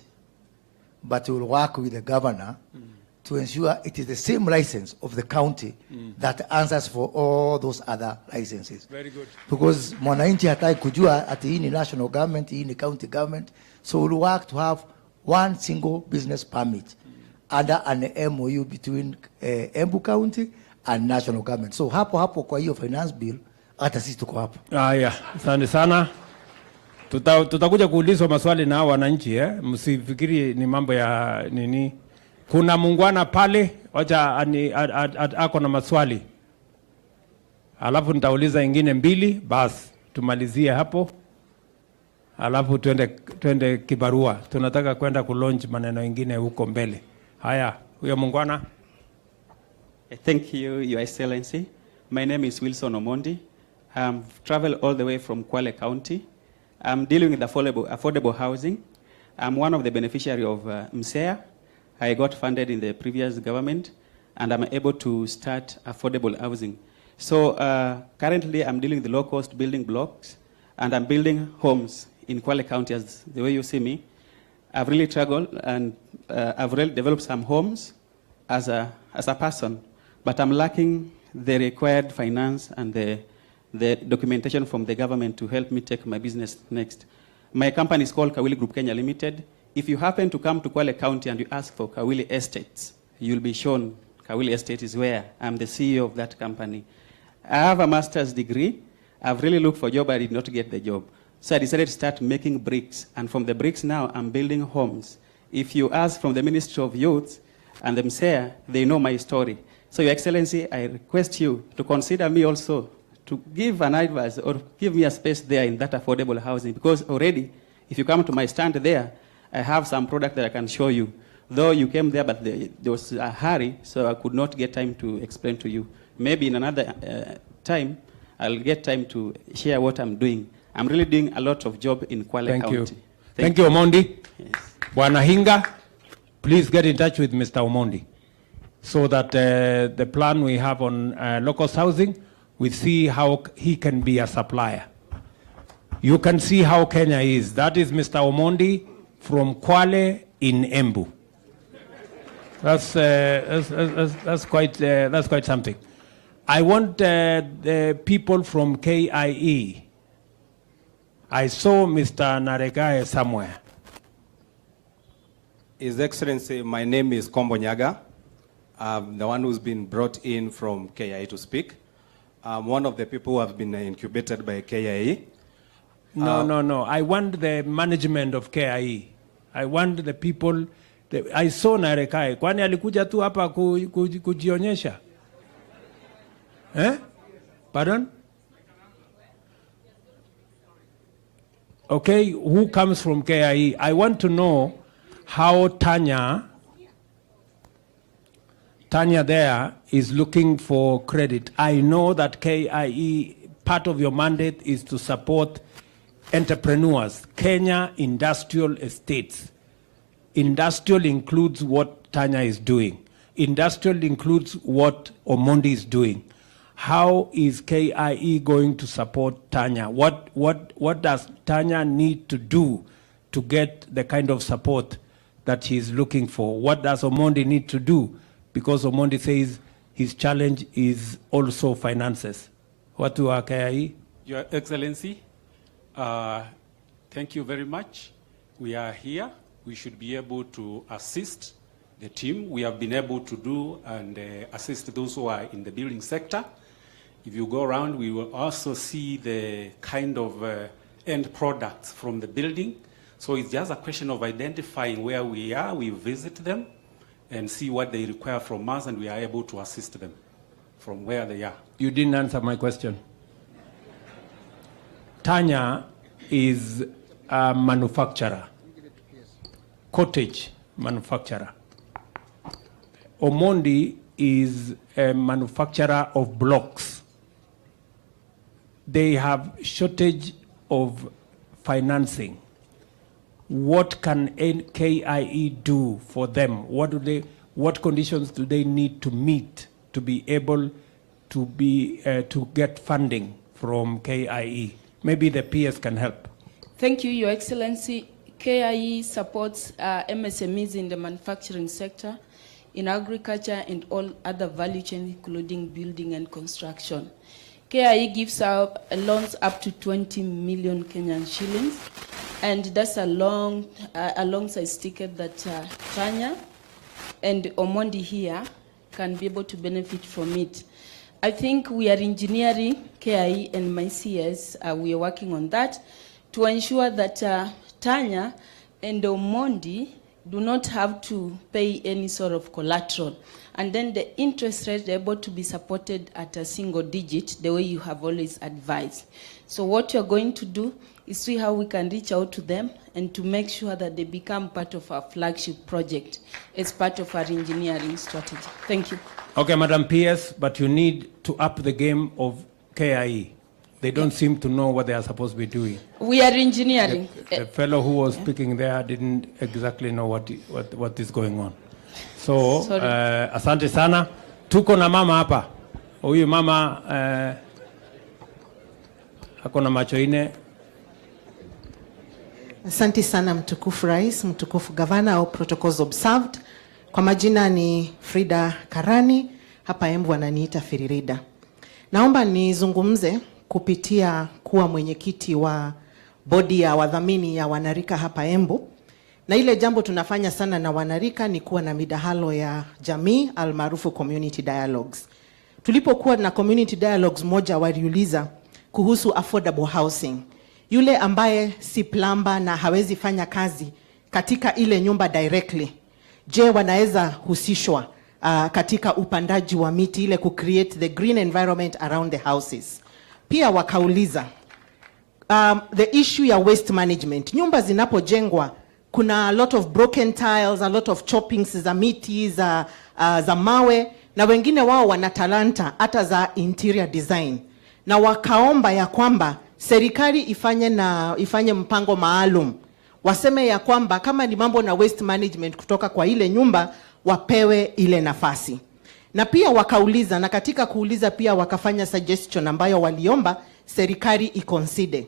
but we will work with the governor to ensure it is the same license of the county that answers for all those other licenses. Very good. Because mwananchi hataki kujua ati hii ni national government, hii ni county government. So we'll work to have one single business permit under an MOU between Embu County and national government. So hapo kwa hiyo finance bill, hata sisi tuko hapo. Haya, asante sana. Tutakuja kuulizwa maswali na wananchi, msifikiri ni mambo ya nini. Kuna muungwana pale, wacha ako na maswali. Alafu nitauliza ingine mbili, basi tumalizie hapo. Alafu tuende kibarua. Tunataka kwenda kulaunch maneno ingine huko mbele. Haya, huyo muungwana. Thank you, Your Excellency. My name is Wilson Omondi. I've traveled all the way from Kwale County. I'm dealing with affordable housing. I'm one of the beneficiaries of MSEA. I got funded in the previous government, and I'm able to start affordable housing. So currently I'm dealing with the low-cost building blocks, and I'm building homes in Kwale County, as the way you see me. I've really struggled, and I've really developed some homes as a person, but I'm lacking the required finance and the documentation from the government to help me take my business next. My company is called Kawili Group Kenya Limited. If you happen to come to Kwale County and you ask for Kawili Estates, you'll be shown Kawili Estate is where. I'm the CEO of that company. I have a master's degree. I've really looked for a job, but I did not get the job. So I decided to start making bricks. And from the bricks now, I'm building homes. If you ask from the Ministry of Youth and the MSEA, they know my story. So, Your Excellency, I request you to consider me also to give an advice or give me a space there in that affordable housing. Because already, if you come to my stand there, I have some product that I can show you. Though you came there, but there was a hurry, so I could not get time to explain to you. Maybe in another time, I'll get time to share what I'm doing. I'm really doing a lot of job in Kwale County. Thank you, Omondi. Yes. Bwana Hinga, please get in touch with Mr. Omondi so that the plan we have on local housing, we see how he can be a supplier. You can see how Kenya is. That is Mr. Omondi from Kwale in Embu. That's quite something. I want the people from KIE. I saw Mr. Naregae somewhere. His Excellency, my name is Kombo Nyaga. I'm the one who's been brought in from KIE to speak. I'm one of the people who have been incubated by KIE. No. I want the management of KIE. I want the people. I saw Naregae. Kwani alikuja tu hapa kujionyesha? Pardon? Okay, who comes from KIE? I want to know how Tanya there is looking for credit. I know that KIE, part of your mandate is to support entrepreneurs, Kenya Industrial Estates. Industrial includes what Tanya is doing. Industrial includes what Omondi is doing. How is KIE going to support Tanya? What does Tanya need to do to get the kind of support that she is looking for? What does Omondi need to do? Because Omondi says his challenge is also finances. What do our KIE? Your Excellency, thank you very much. We are here. We should be able to assist the team. We have been able to do and assist those who are in the building sector. If you go around, we will also see the kind of end products from the building. So it's just a question of identifying where we are, we visit them, and see what they require from us, and we are able to assist them from where they are. You didn't answer my question. Tanya is a manufacturer, cottage manufacturer. Omondi is a manufacturer of blocks. They have shortage of financing. What can KIE do for them? What conditions do they need to meet to be able to get funding from KIE? Maybe the PS can help. Thank you, Your Excellency. KIE supports MSMEs in the manufacturing sector, in agriculture and all other value chains, including building and construction. KIE gives out loans up to 20 million Kenyan shillings, and that's a alongside ticket that Tanya and Omondi here can be able to benefit from it. I think we are engineering, KIE and my CS, we are working on that to ensure that Tanya and Omondi do not have to pay any sort of collateral. And then the interest rate are able to be supported at a single digit, the way you have always advised. So what you're going to do is see how we can reach out to them and to make sure that they become part of our flagship project as part of our engineering strategy. Thank you. Okay, Madam PS, but you need to up the game of KIE. They don't seem to know what they are supposed to be doing. We are engineering. The fellow who was speaking there didn't exactly know what is going on. So, asante sana. Tuko na mama hapa. Huyu mama ako na macho ine. Asante sana mtukufu rais, mtukufu gavana au protocols observed. Kwa majina ni Frida Karani, hapa Embu wananiita Firirida. Naomba nizungumze kupitia kuwa mwenyekiti wa bodi ya wadhamini ya wanarika hapa Embu. Na ile jambo tunafanya sana na wanarika ni kuwa na midahalo ya jamii almaarufu community dialogues. Tulipokuwa na community dialogues, moja waliuliza kuhusu affordable housing. Yule ambaye si plumber na hawezi fanya kazi katika ile nyumba directly, je, wanaweza husishwa katika upandaji wa miti ile create the green environment around the houses? Pia wakauliza the issue ya waste management. Nyumba zinapojengwa kuna a lot of broken tiles, a lot of choppings za miti, za mawe, na wengine wao wana talanta hata za interior design. Na wakaomba ya kwamba serikali ifanye mpango maalum. Waseme ya kwamba kama ni mambo na waste management kutoka kwa ile nyumba, wapewe ile nafasi. Na pia wakauliza, na katika kuuliza pia wakafanya suggestion ambayo waliomba serikali iconsider.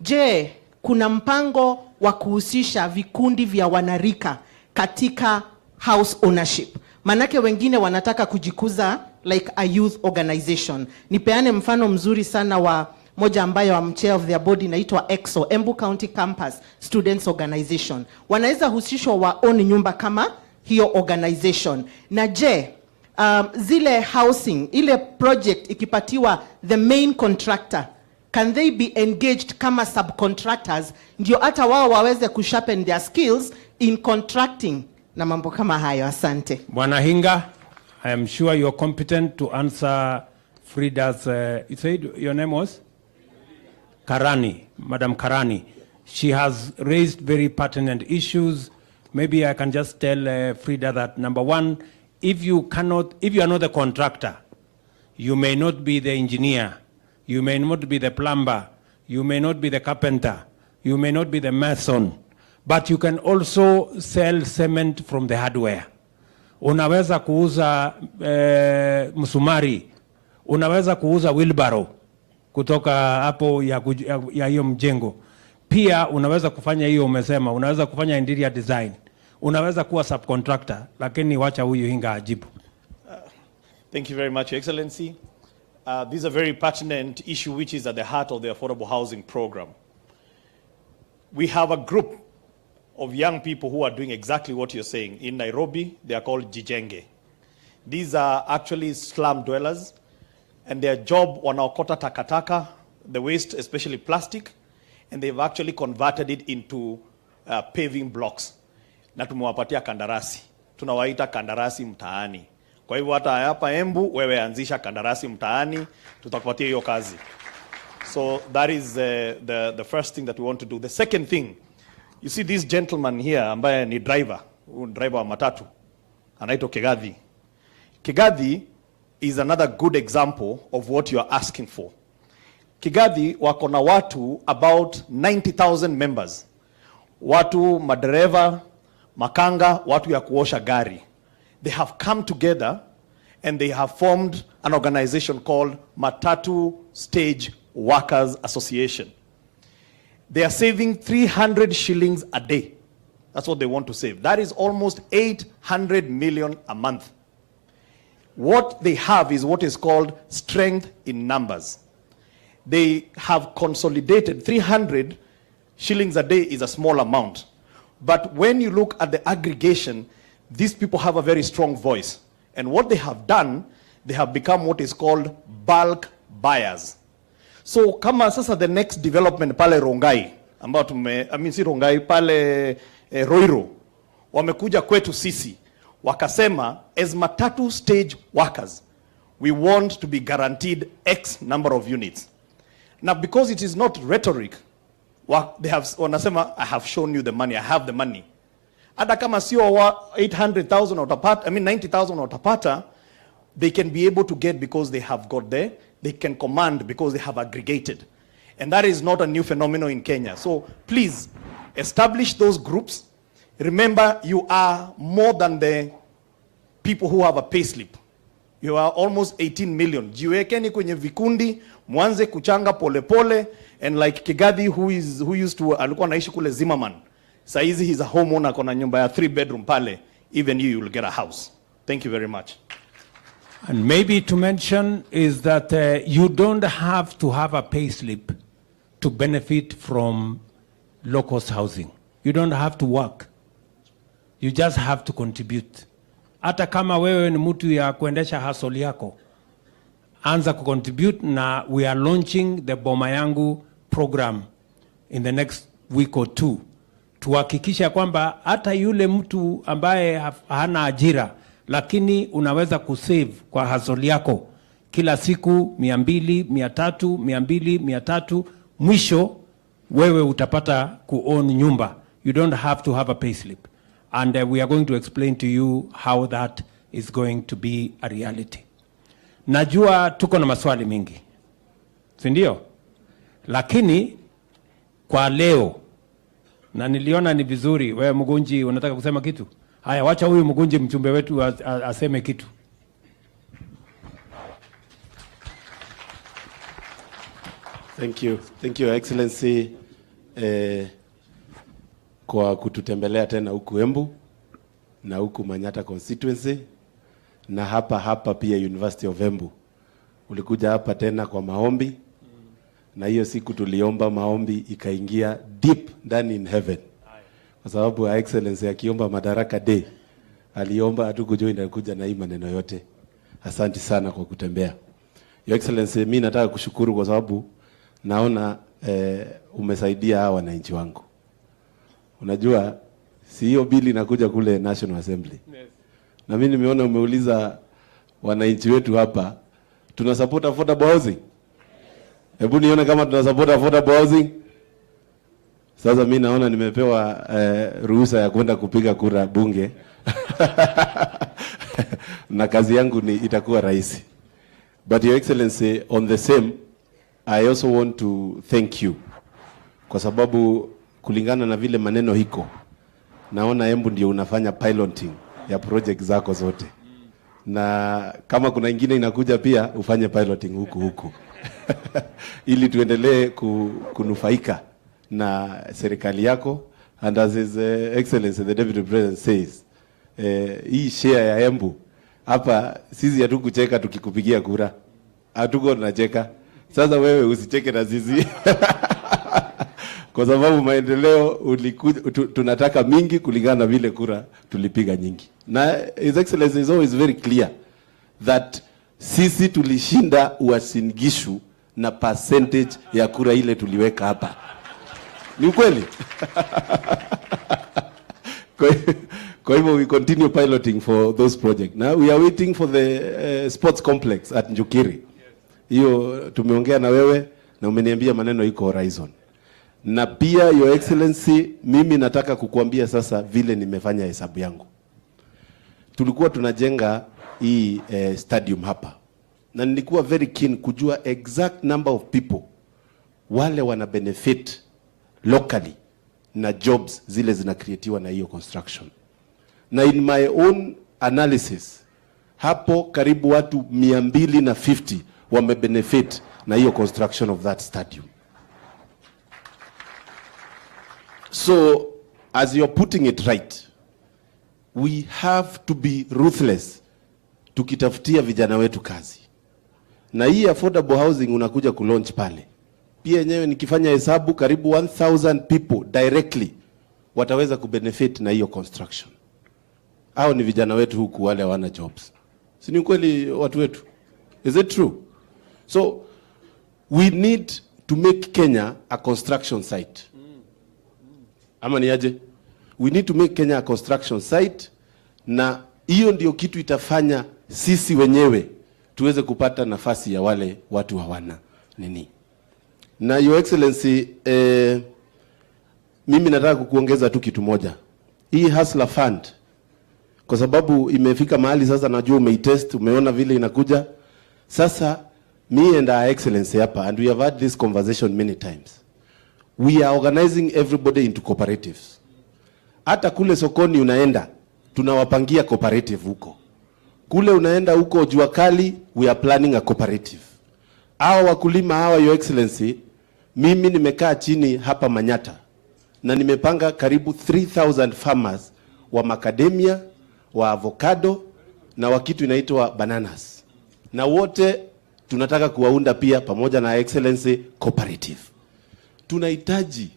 Je, kuna mpango wa kuhusisha vikundi vya wanarika katika house ownership? Manake wengine wanataka kujikuza like a youth organization. Nipeane mfano mzuri sana wa moja ambayo am chair of their body inaitwa EXO, Embu County Campus Students Organization. Wanaweza husishwa wa own nyumba kama hiyo organization. Na je, zile housing, ile project ikipatiwa the main contractor, can they be engaged kama subcontractors, ndio hata wao waweze kusharpen their skills in contracting na mambo kama hayo? Asante. Bwana Hinga, I am sure you are competent to answer Frida's, you said your name was? Karani, Madam Karani. She has raised very pertinent issues. Maybe I can just tell Frida that, number one, if you are not the contractor, you may not be the engineer, you may not be the plumber, you may not be the carpenter, you may not be the mason, but you can also sell cement from the hardware. Unaweza kuuza msumari, unaweza kuuza wheelbarrow kutoka hapo ya hiyo mjengo. Pia unaweza kufanya hiyo umesema, unaweza kufanya interior design, unaweza kuwa subcontractor, lakini wacha huyu Hinga ajibu. Thank you very much, Your Excellency. This is a very pertinent issue which is at the heart of the affordable housing program. We have a group of young people who are doing exactly what you're saying. In Nairobi, they are called Jijenge. These are actually slum dwellers, and their job wanaokota takataka, the waste, especially plastic, and they've actually converted it into paving blocks. Na tumewapatia kandarasi. Tunawaita kandarasi mtaani. Kwa hivyo hata hapa Embu, wewe anzisha kandarasi mtaani, tutakupatia hiyo kazi. So that is the first thing that we want to do. The second thing, you see this gentleman here ambaye ni driver wa matatu, anaitwa Kigathi. Kigathi is another good example of what you are asking for. Kigathi wako na watu about 90,000 members. Watu madereva, makanga, watu ya kuosha gari. They have come together and they have formed an organization called Matatu Stage Workers Association. They are saving 300 shillings a day. That's what they want to save. That is almost 800 million a month. What they have is what is called strength in numbers. They have consolidated. 300 shillings a day is a small amount. But when you look at the aggregation, these people have a very strong voice. And what they have done, they have become what is called bulk buyers. So kama sasa the next development pale Rongai, ambao si Rongai, pale Roiro, wamekuja kwetu sisi, wakasema, as Matatu Stage Workers, we want to be guaranteed X number of units. Now, because it is not rhetoric, they have, wanasema, I have shown you the money, I have the money. Hata kama sio 800,000 utapata, 90,000 utapata, they can be able to get because they have got there. They can command because they have aggregated. And that is not a new phenomenon in Kenya. So please, establish those groups. Remember, you are more than the people who have a payslip. You are almost 18 million. Jiwekeni kwenye vikundi, mwanze kuchanga polepole, and like Kigathi who used to alikuwa anaishi kule Zimmerman. Saizi he's a homeowner, kona nyumba ya 3-bedroom pale. Even you will get a house. Thank you very much. And maybe to mention is that you don't have to have a pay slip to benefit from low-cost housing. You don't have to work. You just have to contribute. Hata kama wewe ni mtu ya kuendesha hustle yako, anza kucontribute, na we are launching the Boma Yangu program in the next week or two. Tuhakikisha kwamba hata yule mtu ambaye hana ajira, lakini unaweza kusave kwa hustle yako kila siku 200, 300, 200, 300, mwisho wewe utapata kuown nyumba. You don't have to have a payslip. And we are going to explain to you how that is going to be a reality. Najua tuko na maswali mingi, si ndio? Lakini kwa leo, na niliona ni vizuri, wewe Mugunji unataka kusema kitu? Haya, wacha huyu Mugunji mchumbe wetu aseme kitu. Thank you, Your Excellency, kwa kututembelea tena huku Embu na huku Manyata constituency na hapa pia University of Embu. Ulikuja hapa tena kwa maombi, na hiyo siku tuliomba maombi ikaingia deep ndani in heaven. Kwa sababu Your Excellency akiomba Madaraka Day, aliomba hatukujua inakuja na hii maneno yote. Asante sana kwa kutembea. Your Excellency, mimi nataka kushukuru kwa sababu naona umesaidia hawa wananchi wangu. Unajua si hiyo bili inakuja kule National Assembly. Yes. Na mimi nimeona umeuliza wananchi wetu hapa, tuna support affordable housing? Hebu nione kama tuna support affordable housing. Sasa mimi naona nimepewa ruhusa ya kwenda kupiga kura bunge. Na kazi yangu itakuwa rahisi. But Your Excellency, on the same, I also want to thank you. Kwa sababu kulingana na vile maneno hiko, naona Embu ndio unafanya piloting ya project zako zote. Na kama kuna ingine inakuja pia ufanye piloting huku. Ili tuendelee kunufaika na serikali yako. And as His Excellency the Deputy President says, hii share ya Embu hapa sisi hatukucheka tukikupigia kura. Hatuko tunacheka. Sasa wewe usicheke na sisi. Kwa sababu maendeleo tunataka mingi kulingana na vile kura tulipiga nyingi. Na His Excellency is always very clear that sisi tulishinda Uasin Gishu na percentage ya kura ile tuliweka hapa. Ni ukweli? Kwa hivyo we continue piloting for those projects. Now we are waiting for the sports complex at Njukiri. Hiyo tumeongea na wewe na umeniambia maneno iko horizon. Na pia Your Excellency, mimi nataka kukuambia sasa vile nimefanya hesabu yangu. Tulikuwa tunajenga hii stadium hapa. Na nilikuwa very keen kujua exact number of people wale wana benefit locally na jobs zile zinakreatiwa na hiyo construction. Na in my own analysis, hapo karibu watu 250 wame benefit na hiyo construction of that stadium. So, as you're putting it right, we have to be ruthless tukitafutia vijana wetu kazi. Na hii affordable housing unakuja kulaunch pale. Pia yenyewe nikifanya hesabu karibu 1,000 people directly wataweza kubenefit na hiyo construction. Hao ni vijana wetu huku wale hawana jobs. Si ni kweli watu wetu? Is it true? So, we need to make Kenya a construction site. Ama ni aje? We need to make Kenya a construction site, na hiyo ndio kitu itafanya sisi wenyewe tuweze kupata nafasi ya wale watu hawana nini. Na Your Excellency, mimi nataka kukuongeza tu kitu moja. Hii Hustler Fund, kwa sababu imefika mahali sasa najua umeitest, umeona vile inakuja. Sasa me and Our Excellency hapa, and we have had this conversation many times. We are organizing everybody into cooperatives. Hata kule sokoni unaenda, tunawapangia cooperative huko. Kule unaenda huko jua kali, we are planning a cooperative. Hawa wakulima hawa, Your Excellency, mimi nimekaa chini hapa Manyata na nimepanga karibu 3000 farmers wa macadamia, wa avocado na wa kitu inaitwa bananas. Na wote tunataka kuwaunda pia pamoja na Excellency Cooperative. Tunahitaji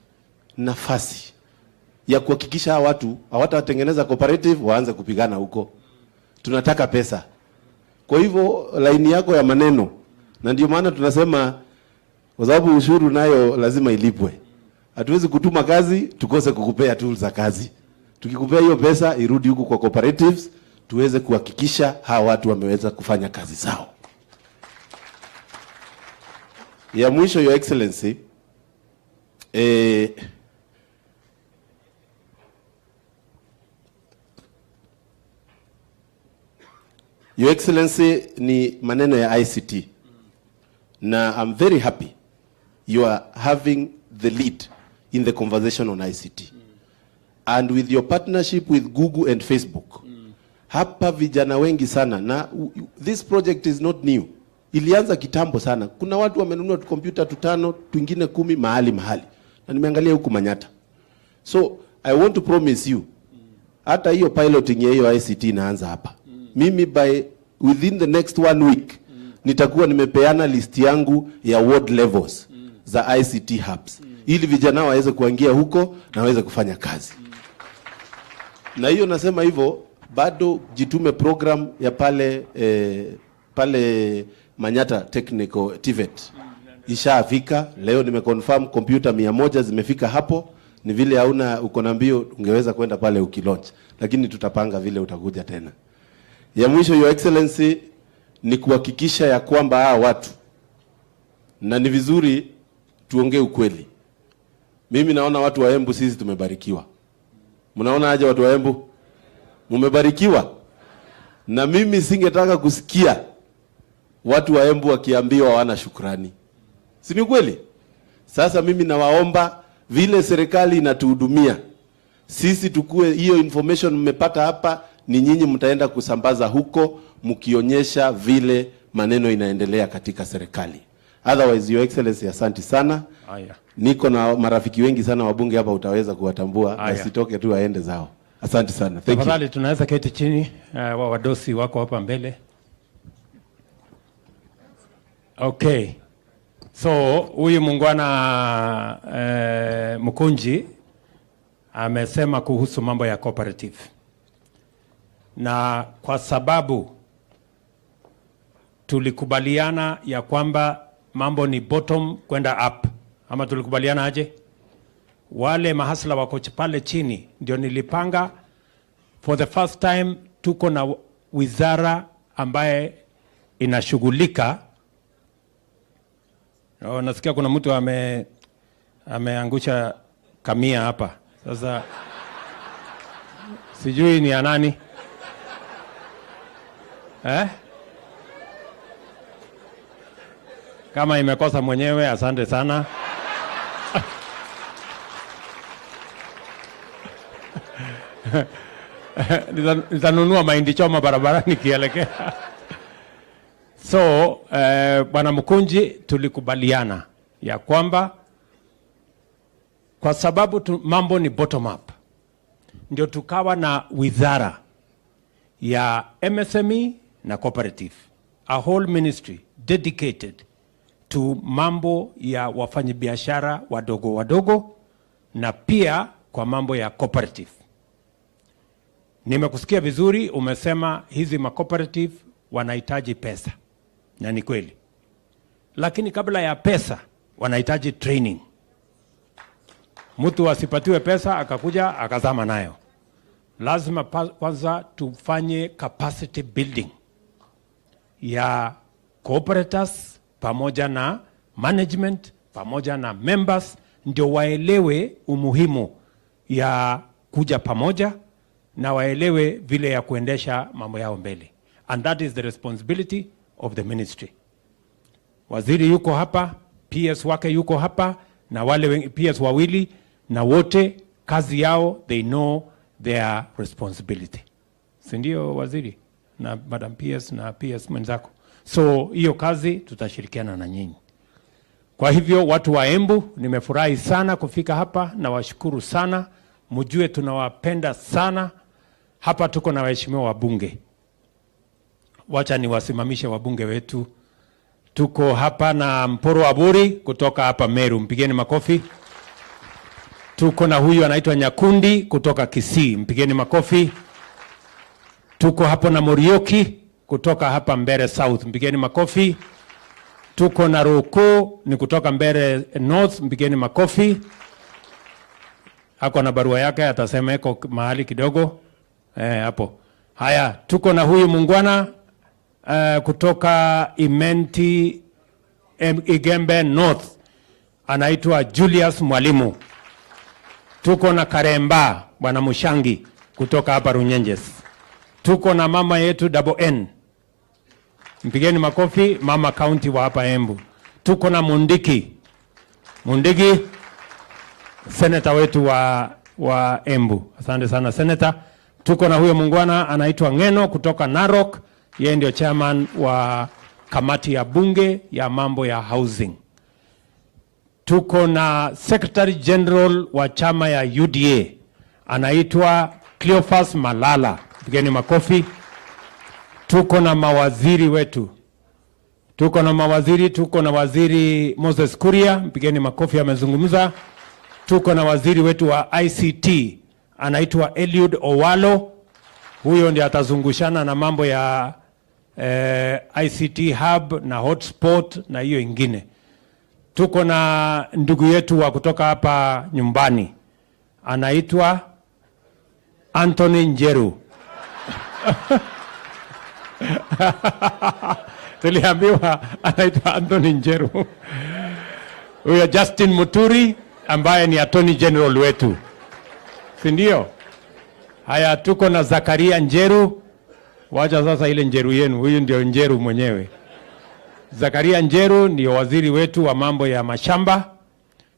nafasi ya kuhakikisha hawa watu hawatatengeneza cooperative waanze kupigana huko. Tunataka pesa. Kwa hivyo laini yako ya maneno, na ndio maana tunasema kwa sababu ushuru nayo lazima ilipwe. Hatuwezi kutuma kazi tukose kukupea tools za kazi. Tukikupea hiyo pesa irudi huku kwa cooperatives tuweze kuhakikisha hawa watu wameweza kufanya kazi zao. Ya mwisho, Your Excellency, Your Excellency, ni maneno ya ICT. Na I'm very happy you are having the lead in the conversation on ICT. And with your partnership with Google and Facebook. Hapa vijana wengi sana, na this project is not new. Ilianza kitambo sana. Kuna watu wamenunua kompyuta 5, twingine 10 mahali. Na nimeangalia huku Manyata. So I want to promise you, hata hiyo piloting ya hiyo ICT inaanza hapa. Mimi within the next 1 week nitakuwa nimepeana list yangu ya ward levels za ICT hubs. Ili vijana waweze kuingia huko na waweze kufanya kazi. Na hiyo nasema hivyo, bado jitume program ya pale Manyata Technical TVET. Ishafika, leo nimeconfirm computer 100 zimefika hapo. Ni vile hauna uko na mbio ungeweza kwenda pale ukilaunch. Lakini tutapanga vile utakuja tena. Ya mwisho, Your Excellency, ni kuhakikisha ya kwamba hawa watu, na ni vizuri tuongee ukweli. Mimi naona watu wa Embu sisi tumebarikiwa. Mnaona aje watu wa Embu? Mumebarikiwa. Na mimi singetaka kusikia watu wa Embu wakiambiwa wana shukrani. Si ni kweli? Sasa mimi nawaomba vile serikali inatuhudumia, sisi tukue hiyo information mmepata hapa, ni nyinyi mtaenda kusambaza huko mkionyesha vile maneno inaendelea katika serikali. Otherwise, Your Excellency, asante sana. Haya. Niko na marafiki wengi sana wabunge hapa, utaweza kuwatambua. Wasitoke tu waende zao. Asante sana. Thank you. Tafadhali tunaweza keti chini, wadosi wako hapa mbele. Okay. So huyu muungwana Mkunji amesema kuhusu mambo ya cooperative. Na kwa sababu tulikubaliana ya kwamba mambo ni bottom kwenda up. Ama tulikubaliana aje? Wale mahasla wako pale chini ndio nilipanga for the first time tuko na wizara ambaye inashughulika. Nasikia kuna mtu ameangusha kamia hapa. Sasa sijui ni ya nani? Kama imekosa mwenyewe, asante sana. Nitanunua mahindi choma barabarani kielekea. So, Bwana Mkunji, tulikubaliana ya kwamba kwa sababu mambo ni bottom up, ndio tukawa na wizara ya MSME na cooperative, a whole ministry dedicated to mambo ya wafanyabiashara wadogo wadogo na pia kwa mambo ya cooperative. Nimekusikia vizuri, umesema hizi cooperative wanahitaji pesa. Na ni kweli. Lakini kabla ya pesa wanahitaji training. Mtu asipatiwe pesa akakuja akazama nayo. Lazima kwanza tufanye capacity building ya cooperators pamoja na management pamoja na members, ndio waelewe umuhimu ya kuja pamoja na waelewe vile ya kuendesha mambo yao mbele. And that is the responsibility of the ministry. Waziri yuko hapa, PS wake yuko hapa, na wale PS wawili, na wote kazi yao, they know their responsibility. Si ndio waziri? na Madam PS na PS mwenzako. So hiyo kazi tutashirikiana na nyinyi. Kwa hivyo watu wa Embu, nimefurahi sana kufika hapa na washukuru sana. Mjue tunawapenda sana. Hapa tuko na waheshimiwa wabunge. Wacha niwasimamishe wabunge wetu. Tuko hapa na Mporo Aburi kutoka hapa Meru, mpigeni makofi. Tuko na huyu anaitwa Nyakundi kutoka Kisii, mpigeni makofi. Tuko hapo na Morioki kutoka hapa Mbere South, mpigeni makofi. Tuko na Ruto ni kutoka Mbere North, mpigeni makofi. Hako na barua yake, atasema eko mahali kidogo hapo. Haya, tuko na huyu mungwana kutoka Imenti Igembe North, anaitwa Julius Mwalimu. Tuko na Karemba bwana Mushangi kutoka hapa Runyenjes. Tuko na mama yetu Double N, mpigeni makofi, mama county wa hapa Embu. Tuko na Mundiki senator wetu wa Embu. Asante sana senator. Tuko na huyo mungwana anaitwa Ngeno kutoka Narok, yeye ndio chairman wa kamati ya bunge ya mambo ya housing. Tuko na secretary general wa chama ya UDA anaitwa Cleophas Malala, pigeni makofi. Tuko na mawaziri wetu. Tuko na waziri Moses Kuria, pigeni makofi, amezungumza. Tuko na waziri wetu wa ICT anaitwa Eliud Owalo, huyo ndiye atazungushana na mambo ya ICT hub na hotspot na hiyo ingine. Tuko na ndugu yetu wa kutoka hapa nyumbani anaitwa Anthony Njeru. Tuliambiwa anaitwa Anthony Njeru. Huyo Justin Muturi ambaye ni Attorney General wetu, si ndio? Haya, tuko na Zakaria Njeru. Wacha sasa ile Njeru yenu, huyu ndio Njeru mwenyewe. Zakaria Njeru ndio waziri wetu wa mambo ya mashamba.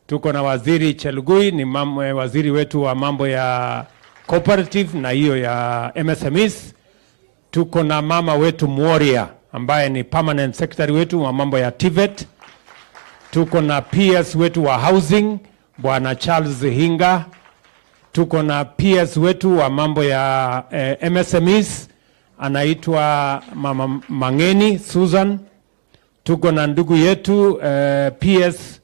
Tuko na waziri Chelugui, ni waziri wetu wa mambo ya Cooperative na hiyo ya MSMEs. Tuko na mama wetu Mworia ambaye ni permanent secretary wetu wa mambo ya TVET. Tuko na PS wetu wa housing bwana Charles Hinga. Tuko na PS wetu wa mambo ya MSMEs anaitwa mama Mangeni Susan. Tuko na ndugu yetu PS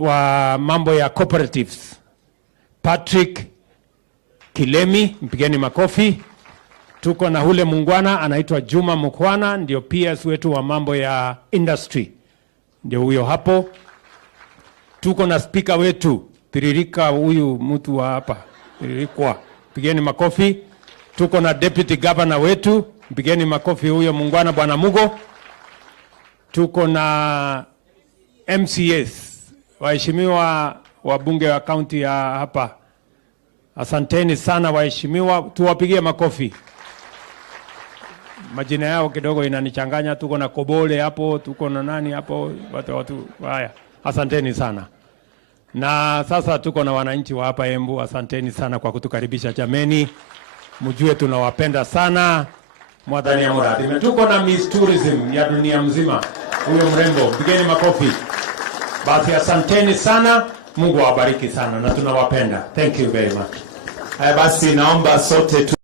wa mambo ya cooperatives Patrick Kilemi, mpigeni makofi. Tuko na hule mungwana anaitwa Juma Mukwana, ndio PS wetu wa mambo ya industry, ndio huyo hapo. Tuko na speaker wetu Tiririka, huyu mtu wa hapa Tiririkwa, mpigeni makofi. Tuko na deputy governor wetu, mpigeni makofi, huyo mungwana bwana Mugo. Tuko na MCS, waheshimiwa wabunge wa county ya hapa. Asanteni sana waheshimiwa, tuwapigie makofi. Majina yao kidogo inanichanganya. Tuko na Kobole hapo, tuko na nani hapo, watu haya. Asanteni sana. Na sasa tuko na wananchi wa hapa Embu. Asanteni sana kwa kutukaribisha jameni. Mjue tunawapenda sana. Mwadhani ya muradi. Tuko na Miss Tourism ya dunia mzima. Huyo mrembo, pigeni makofi. Basi asanteni sana. Mungu awabariki sana na tunawapenda. Thank you very much. Haya basi naomba sote tu